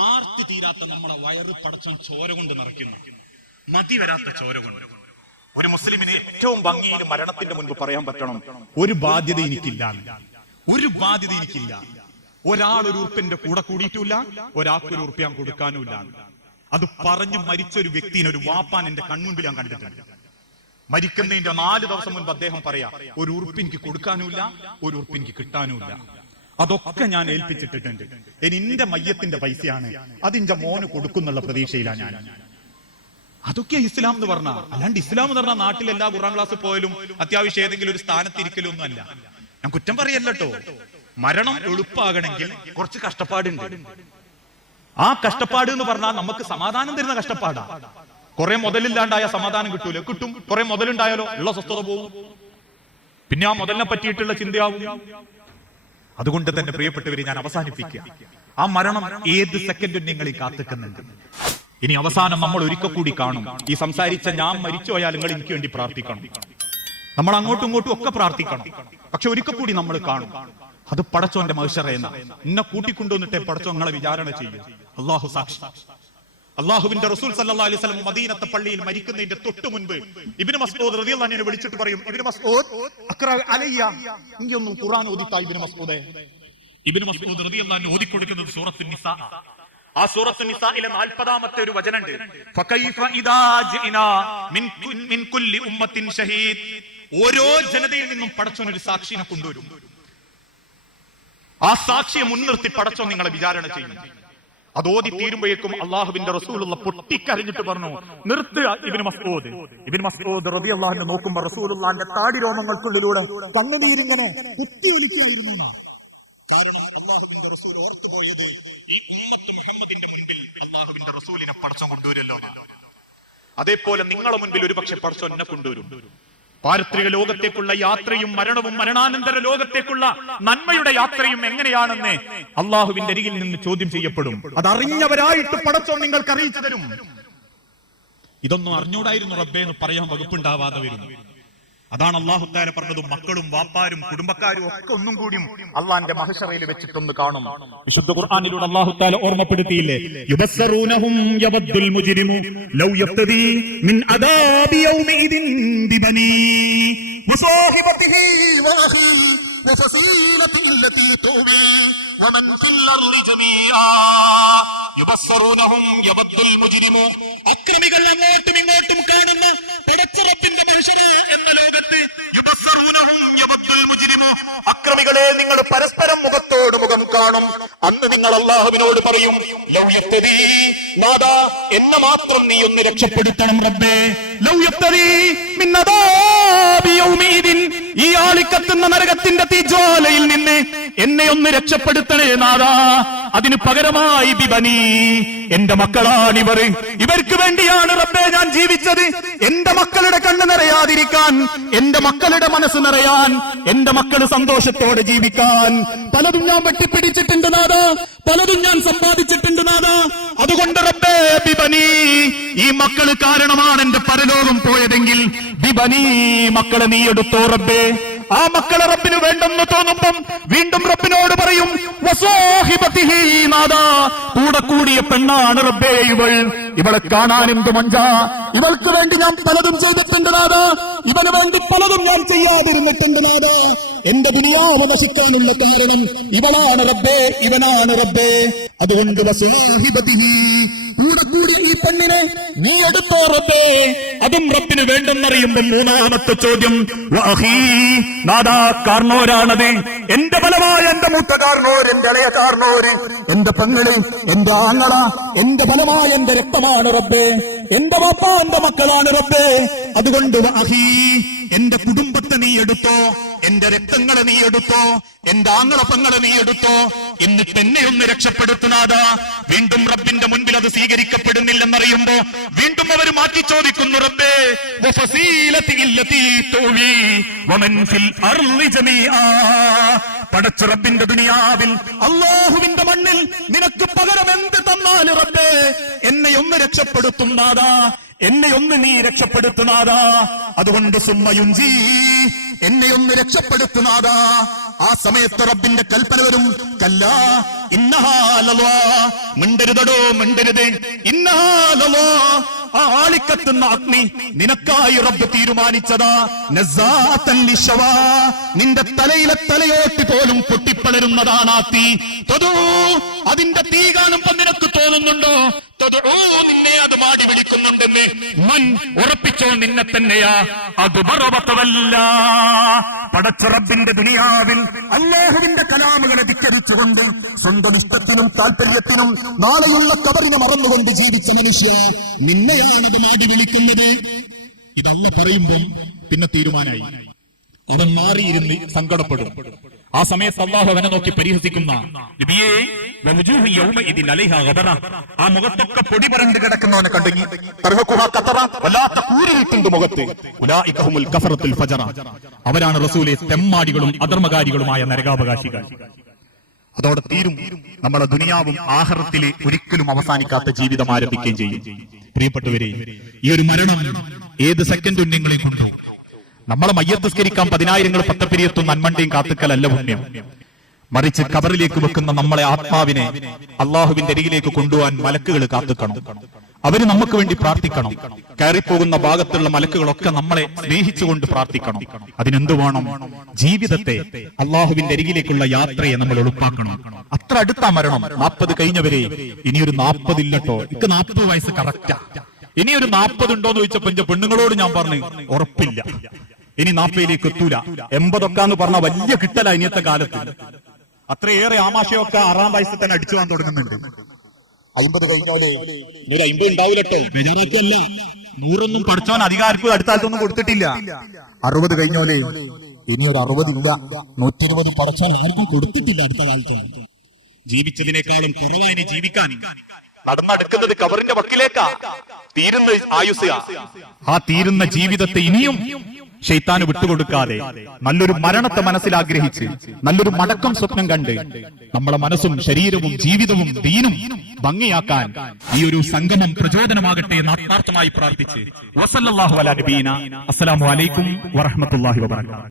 ആർത്തി തീരാത്ത നമ്മളെ വയറ് പടച്ചോൻ ചോര കൊണ്ട് നിറയ്ക്കുന്നു, മതി വരാത്ത ചോര കൊണ്ട്. ഒരു മുസ്ലിമിന് ഏറ്റവും ഭംഗിയിൽ മരണത്തിന്റെ മുൻപ് പറയാൻ പറ്റണം, ഒരു ബാധ്യത എനിക്കില്ല, ഒരു ബാധ്യത എനിക്കില്ല. ഒരാൾ ഒരു ഉറുപ്പിന്റെ കൂടെ കൂടിയിട്ടില്ല, ഒരാൾക്കൊരു ഉറുപ്പ് ഞാൻ കൊടുക്കാനുമില്ല. അത് പറഞ്ഞു മരിച്ചൊരു വ്യക്തിനെ, ഒരു വാപ്പാൻ എന്റെ കൺമുൻപിൽ ഞാൻ കണ്ടിട്ടുണ്ട്. മരിക്കുന്നതിന്റെ 4 ദിവസം മുൻപ് അദ്ദേഹം പറയാ, ഒരു ഉറുപ്പ് എനിക്ക് കൊടുക്കാനുമില്ല, ഒരു ഉറുപ്പ് എനിക്ക് കിട്ടാനുമില്ല. അതൊക്കെ ഞാൻ ഏൽപ്പിച്ചിട്ടിട്ടുണ്ട്. ഇനി എന്റെ മയ്യത്തിന്റെ പൈസയാണ്, അതിന്റെ മോന് കൊടുക്കുന്നുള്ള പ്രതീക്ഷയിലാണ് ഞാൻ. അതൊക്കെ ഇസ്ലാം എന്ന് പറഞ്ഞാൽ. അല്ലാണ്ട് ഇസ്ലാം എന്ന് പറഞ്ഞാൽ നാട്ടിൽ എല്ലാ ഖുർആൻ ക്ലാസ് പോയാലും അത്യാവശ്യം ഏതെങ്കിലും ഒരു സ്ഥാനത്തിരിക്കലും ഒന്നും അല്ല. ഞാൻ കുറ്റം പറയല്ലോ. മരണം എളുപ്പമാകണമെങ്കിൽ കുറച്ച് കഷ്ടപ്പാടുണ്ട്. ആ കഷ്ടപ്പാട് എന്ന് പറഞ്ഞാൽ നമുക്ക് സമാധാനം തരുന്ന കഷ്ടപ്പാടാ. കുറെ മുതലില്ലാണ്ടായ സമാധാനം കിട്ടൂല, കിട്ടും. കുറെ മുതലുണ്ടായാലോ ഉള്ള സ്വസ്ഥത പോവും, പിന്നെ ആ മുതലിനെ പറ്റിയിട്ടുള്ള ചിന്തയാവും. അതുകൊണ്ട് തന്നെ പ്രിയപ്പെട്ടവരെ ഞാൻ അവസാനിപ്പിക്കുക, ആ മരണം ഏത് സെക്കൻഡും നിങ്ങളീ കാത്തിക്കുന്നുണ്ട്. ഇനി അവസാനം നമ്മൾ ഒരിക്കൽ കൂടി കാണും. ഈ സംസാരിച്ച ഞാൻ മരിച്ചു പോയാൽ നിങ്ങൾ എനിക്ക് വേണ്ടി പ്രാർത്ഥിക്കണം, നമ്മൾ അങ്ങോട്ടും ഇങ്ങോട്ടും ഒക്കെ പ്രാർത്ഥിക്കണം. പക്ഷെ ഒരിക്കൽ കൂടി നമ്മൾ കാണും. അത് പടച്ചോന്റെ മഹ്ശറേന്ന എന്നെ കൂട്ടിക്കൊണ്ടുവന്നിട്ടേ പടച്ചോ നിങ്ങളെ വിചാരണ ചെയ്യും. അള്ളാഹു സാക്ഷി. അള്ളാഹുവിന്റെ റസൂൽ സല്ലല്ലാഹു അലൈഹി വസല്ലം മദീനത്തെ പള്ളിയിൽ മരിക്കുന്നതിന്റെ തൊട്ട് മുൻപ് ഇബ്നു മസ്ഊദ് റളിയല്ലാഹു അൻഹു വിളിച്ചിട്ട് പറയും, ഇബ്നു മസ്ഊദ് അഖ്റ അലയ്യ, ഇങ്ങൊന്നും ഖുർആൻ ഓദിത്താ ഇബ്നു മസ്ഊദേ. ഇബ്നു മസ്ഊദ് റളിയല്ലാഹു അൻഹു ഓതിക്കൊടുക്കുന്നത് സൂറത്തുൻ നിസാ. ആ സൂറത്തുൻ നിസായിലെ 40-ാമത്തെ ഒരു വചനമുണ്ട്, ഫകൈഫ ഇദാ ജിനാ മിൻ കുല്ലി ഉമ്മത്തിൻ ഷഹീദ്. ഓരോ ജനതയിൽ നിന്നും പടച്ചോൻ ഒരു സാക്ഷിയെ കൊണ്ടുവരും. ആ സാക്ഷിയെ മുൻനിർത്തി പടച്ചോൻ നിങ്ങളെ വിചാരണ ചെയ്യും. അത് ഓതി തീരുമ്പോഴേക്കും അള്ളാഹുവിന്റെ റസൂലുള്ള പൊട്ടിക്കരഞ്ഞിട്ട് പറഞ്ഞു, നിർത്തുക ഇബ്നു മസ്ഊദ്. ഇബ്നു മസ്ഊദ് റളിയല്ലാഹു അൻഹു നോക്കുമ്പോൾ റസൂലുള്ളാഹിന്റെ താടി രോമങ്ങൾക്കുള്ളിലൂടെ കണ്ണുനീരിങ്ങനെ കുത്തിയൊലിക്കുകയായിരുന്നു. കാരണം അള്ളാഹുവിന്റെ റസൂൽ ഓർത്തുപോയത് ഈ ഉമ്മത്ത് മുഹമ്മദിന്റെ മുൻപിൽ അള്ളാഹുവിന്റെ റസൂലിനെ പടച്ചോൻ കൊണ്ടുവരുമല്ലോ. അതേപോലെ നിങ്ങളെ മുൻപിൽ ഒരുപക്ഷെ പടച്ചോൻ എന്നെ കൊണ്ടുവരും. പാരത്രിക ലോകത്തേക്കുള്ള യാത്രയും മരണവും മരണാനന്തര ലോകത്തേക്കുള്ള നന്മയുടെ യാത്രയും എങ്ങനെയാണെന്ന് അള്ളാഹുവിന്റെ അരികിൽ നിന്ന് ചോദ്യം ചെയ്യപ്പെടും. അതറിഞ്ഞവരായിട്ട് പടച്ചോൻ നിങ്ങൾക്ക് അറിയിച്ചു തരും. ഇതൊന്നും അറിഞ്ഞൂടായിരുന്നു റബ്ബേ എന്ന് പറയാൻ വകുപ്പുണ്ടാവാതെ വരും. അതാണ് അല്ലാഹു തആല പറഞ്ഞത്, മക്കളും വാപ്പാരും കുടുംബക്കാരും ഒക്കെ ഒന്നും കൂടിയും അള്ളാന്റെ മഹ്ശറയിൽ വെച്ചിട്ടൊന്ന് കാണും. വിശുദ്ധ ഖുർആനിലൂടെ അല്ലാഹു തആല ഓർമ്മപ്പെടുത്തിയില്ലേ, യുബസ്സറൂനഹും യവദ്ദുൽ മുജ്രിമു ലൗ യഫ്തദി മിൻ അദാബി യൗമിദിൻ ബിബനി വസാഹിബതിഹി വഅഖി വഫസീലതി അല്ലതി തുവി വമൻ ഫിൽ അർളി ജമീആ യുബസ്സറൂനഹും യവദ്ദുൽ മുജ്രിമു. അക്രമികൾ അങ്ങോട്ടും ഇങ്ങോട്ടും കാണുന്ന പടച്ചറപ്പിന്റെ മനുഷ്യന എന്ന ലോകത്ത് തബസ്സറൂനഹും യവദ്ദുൽ മുജ്രിമു. അക്രമികളെ നിങ്ങൾ പരസ്പരം മുഖത്തോട് മുഖം കാണും. അന്ന് നിങ്ങൾ അല്ലാഹുവിനോട് പറയും, ലൗ യഫ്തദി, നാദാ എന്നെ മാത്രം നീ ഒന്ന് രക്ഷപ്പെടുത്തണം റബ്ബേ. ലൗ യഫ്തദി മിൻ അദാബി യൗമീദിൻ, ഈ ആളിക്കത്തുന്ന നരകത്തിന്റെ തീജ്വാലയിൽ നിന്ന് എന്നെ ഒന്ന് രക്ഷപ്പെടുത്തണേ നാദാ. അതിന് പകരമായി ബിബനി, എന്റെ മക്കളാണിവർ, ഇവർക്ക് വേണ്ടിയാണ് റബ്ബേ ഞാൻ ജീവിച്ചത്. എന്റെ മക്കളുടെ കണ്ണ് നിറയാതിരിക്കാൻ, എന്റെ മക്കളുടെ മനസ്സ് നിറയാൻ, എന്റെ മക്കൾ സന്തോഷത്തോടെ ജീവിക്കാൻ പലതും ഞാൻ വെട്ടിപ്പിടിച്ചിട്ടുണ്ട് നാദാ, പലതും ഞാൻ സമ്പാദിച്ചിട്ടുണ്ട് നാദാ. അതുകൊണ്ട് റബ്ബേ ബിബനി, ഈ മക്കള് കാരണമാണ് എന്റെ പരലോകം പോയതെങ്കിൽ ബിബനി, മക്കളെ നീ എടുത്തോ റബ്ബേ. ആ മക്കളെ റബ്ബിന് വേണ്ടെന്ന് തോന്നുമ്പം വീണ്ടും റബ്ബിനോട് പറയും, വസാഹിബതിഹി നാദാ, കൂടെ കൂടിയ പെണ്ണാണ് റബ്ബേ ഇവൾ, ഇവളെ കാണാൻ എന്ത് മഞ്ചാ, ഇവൾക്ക് വേണ്ടി ഞാൻ പലതും ചെയ്തിട്ടുണ്ട് നാദാ, ഇവന് വേണ്ടി പലതും ഞാൻ ചെയ്യാതിരുന്നിട്ടുണ്ട് നാദാ. എന്റെ ദുനിയാവ് നശിക്കാനുള്ള കാരണം ഇവളാണ് റബ്ബേ, ഇവനാണ് റബ്ബേ. അതുകൊണ്ട് വസാഹിബതിഹി, കൂടെ കൂടി ഈ പെണ്ണിനെ നീ എടുത്തോ റബ്ബേ. അതും റബ്ബിന് വേണ്ടെന്നറിയുമ്പോൾ മൂന്നാമത്തെ ചോദ്യം, വഅഖീ നാദാ, കാർണോരാണത്, എന്റെ ബലമായ എന്റെ മൂത്ത കാർണോര്, എന്റെ ഇളയ കാർണോര്, എന്റെ പെങ്ങള്, എന്റെ ആങ്ങള, എന്റെ ബലമായ എന്റെ രക്തമാണ് റബ്ബേ, എന്റെ വാപ്പ, എന്റെ മക്കളാണ് റബ്ബേ. അതുകൊണ്ട് വഅഖീ, എന്റെ കുടുംബത്തെ നീ എടുത്തോ, എന്റെ രക്തങ്ങളെ നീ എടുത്തോ, എന്റെ ആങ്ങള പെങ്ങളെ നീ എടുത്തോ, എന്നിട്ട് എന്നെ ഒന്ന് രക്ഷപ്പെടുത്തുന്നാതാ. വീണ്ടും റബ്ബിന്റെ മുൻപിൽ അത് സ്വീകരിക്കപ്പെടുന്നില്ലെന്നറിയുമ്പോ വീണ്ടും അവർ മാറ്റി ചോദിക്കുന്നു, റബ്ബേ വഫസീലതി ഇല്ലതി തുവി വമൻ ഫിൽ അർളി ജമീആ, പടച്ച റബ്ബിന്റെ ദുനിയാവിൽ അല്ലാഹുവിന്റെ മണ്ണിൽ നിനക്ക് പകരം എന്ത് തന്നാലും റബ്ബേ എന്നെ ഒന്ന് രക്ഷപ്പെടുത്തുന്നാതാ, എന്നെ ഒന്ന് നീ രക്ഷപ്പെടുത്തുന്നാതാ. അതുകൊണ്ട് സുമ്മയുഞ്ചി, എന്നെ ഒന്ന് രക്ഷപ്പെടുത്തുന്നാതാ. ആ സമയത്ത് റബ്ബിന്റെ കൽപ്പന വരും, കല്ലാ ഇന്നഹാ ലളാ, മിണ്ടരുതടോ മിണ്ടരുത്, ഇന്നഹാ ലളാ, ആ ആളിക്കത്തുന്ന അഗ്നി നിനക്കായി റബ്ബ് തീരുമാനിച്ചതാ. നസാഅത്തൻ ലിശവാ, നിന്റെ തലയിലെ തലയോട്ടി പോലും പൊട്ടിപ്പളരുന്നതാണ് ആ തീ. തദൂ, അതിന്റെ തീ കാണുമ്പോൾ നിനക്ക് തോന്നുന്നുണ്ടോ, തദൂ, നിന്നെ അത് മാടി പിടിക്കുന്നുണ്ടെന്ന്. മൻ, ഉറപ്പിച്ചോ നിന്നെ തന്നെയാ. അത് ബറബത്തവല്ല, പടച്ച റബ്ബിന്റെ ദുനിയാവിൽ അല്ലാഹുവിന്റെ കലാമുകളെ ധിക്കരിച്ചുകൊണ്ട് സ്വന്തം ഇഷ്ടത്തിനും താല്പര്യത്തിനും നാളെയുള്ള കബറിനെ മറന്നുകൊണ്ട് ജീവിച്ച മനുഷ്യ, നിന്നെയാണത് മാടി വിളിക്കുന്നത്. ഇതല്ല പറയുമ്പം പിന്നെ തീരുമാനമായി, അവൻ മാറിയിരുന്ന് സങ്കടപ്പെടും. ആ സമയത്ത് അല്ലാഹു അവനെ നോക്കി പരിഹസിക്കുന്ന, നബിയേ വവജൂഹു യൗമഇദിൻ അലൈഹാ ഗബറ, ആ മുഖത്തൊക്കെ പൊടി പരണ്ട് കിടക്കുന്നവനെ കണ്ടെങ്കിൽ തർഹഖുഹാ ഖതറ, വലാത്ത കൂരിട്ടുണ്ട് മുഖത്ത്. ഉലൈക ഹുമുൽ കഫറത്തുൽ ഫജറ, അവരാണ് റസൂലേ തെമ്മാടികളും അധർമ്മകാരികളുമായ നരകാവകാശികൾ. അതോടെ തീരും നമ്മുടെ ദുനിയാവും ആഖിറത്തിലെ ഒരിക്കലും അവസാനിക്കാത്ത ജീവിതം ആരംഭിക്കുകയും ചെയ്യും. പ്രിയപ്പെട്ടവരെ, ഈ ഒരു മരണം ഏത് സെക്കൻഡും നിങ്ങളെ കൊണ്ടു. നമ്മളെ മയ്യത്തസ്കരിക്കാൻ 10,000 പത്തപ്പിരിയത്തും നന്മണ്ടയും കാത്തുക്കലല്ല പുണ്യം, മറിച്ച് കബറിലേക്ക് വെക്കുന്ന നമ്മളെ ആത്മാവിനെ അള്ളാഹുവിന്റെ അരികിലേക്ക് കൊണ്ടുപോകാൻ മലക്കുകൾ കാത്തുക്കണം. അവര് നമുക്ക് വേണ്ടി പ്രാർത്ഥിക്കണം. കയറിപ്പോകുന്ന ഭാഗത്തുള്ള മലക്കുകളൊക്കെ നമ്മളെ സ്നേഹിച്ചുകൊണ്ട് പ്രാർത്ഥിക്കണം. അതിനെന്ത് വേണം? ജീവിതത്തെ, അള്ളാഹുവിന്റെ അരികിലേക്കുള്ള യാത്രയെ നമ്മൾ എളുപ്പാക്കണം. അത്ര അടുത്താ മരണം. 40 കഴിഞ്ഞവരെ ഇനിയൊരു 40 ഇല്ലട്ടോ, ഇക്ക് 40 വയസ്സ് കറക്റ്റാ. ഇനിയൊരു 40 ഉണ്ടോന്ന് ചോദിച്ചപ്പോ എന്റെ പെണ്ണുങ്ങളോട് ഞാൻ പറഞ്ഞു, ഉറപ്പില്ല, ഇനി 40ലേക്ക് എത്തൂല. 80 എന്ന് പറഞ്ഞ വലിയ കിട്ടല ഇനിയത്തെ കാലത്ത്. അത്രയേറെ ആമാശയൊക്കെ 6-ാം വയസ്സിൽ തന്നെ അടിച്ചു പോകാൻ തുടങ്ങുന്നുണ്ട്. 50 കഴിഞ്ഞോലെ 150 ഉണ്ടാവൂലട്ടോ, ബേജാറാക്കല്ല. 100 പഠിച്ചവൻ അധികാരിക്കും അടുത്ത കാലത്തൊന്നും കൊടുത്തിട്ടില്ല. 60 കഴിഞ്ഞോലെ ഇനി ഒരു 60 ഇല്ല. 120 പഠിച്ചാൽ ആർക്കും കൊടുത്തിട്ടില്ല അടുത്ത കാലത്ത്. ജീവിച്ചതിനേക്കാളും കുറവായി ജീവിക്കാൻ നടന്നെടുക്കുന്നത് കബറിന്റെ വക്കിലേക്കാ. തീരുന്ന ആയുസ്, ആ തീരുന്ന ജീവിതത്തെ ഇനിയും ശൈത്താന് വിട്ടുകൊടുക്കാതെ നല്ലൊരു മരണത്തെ മനസ്സിലാഗ്രഹിച്ച് നല്ലൊരു മടക്കം സ്വപ്നം കണ്ട് നമ്മളെ മനസ്സും ശരീരവും ജീവിതവും ദീനും ഭംഗിയാക്കാൻ ഈ ഒരു സംഗമം പ്രചോദനമാകട്ടെ എന്ന് ആത്മാർത്ഥമായി പ്രാർത്ഥിച്ച് വസല്ലല്ലാഹു അലാ നബീന. അസ്സലാമു അലൈക്കും വറഹ്മത്തുള്ളാഹി വബറകാതുഹു.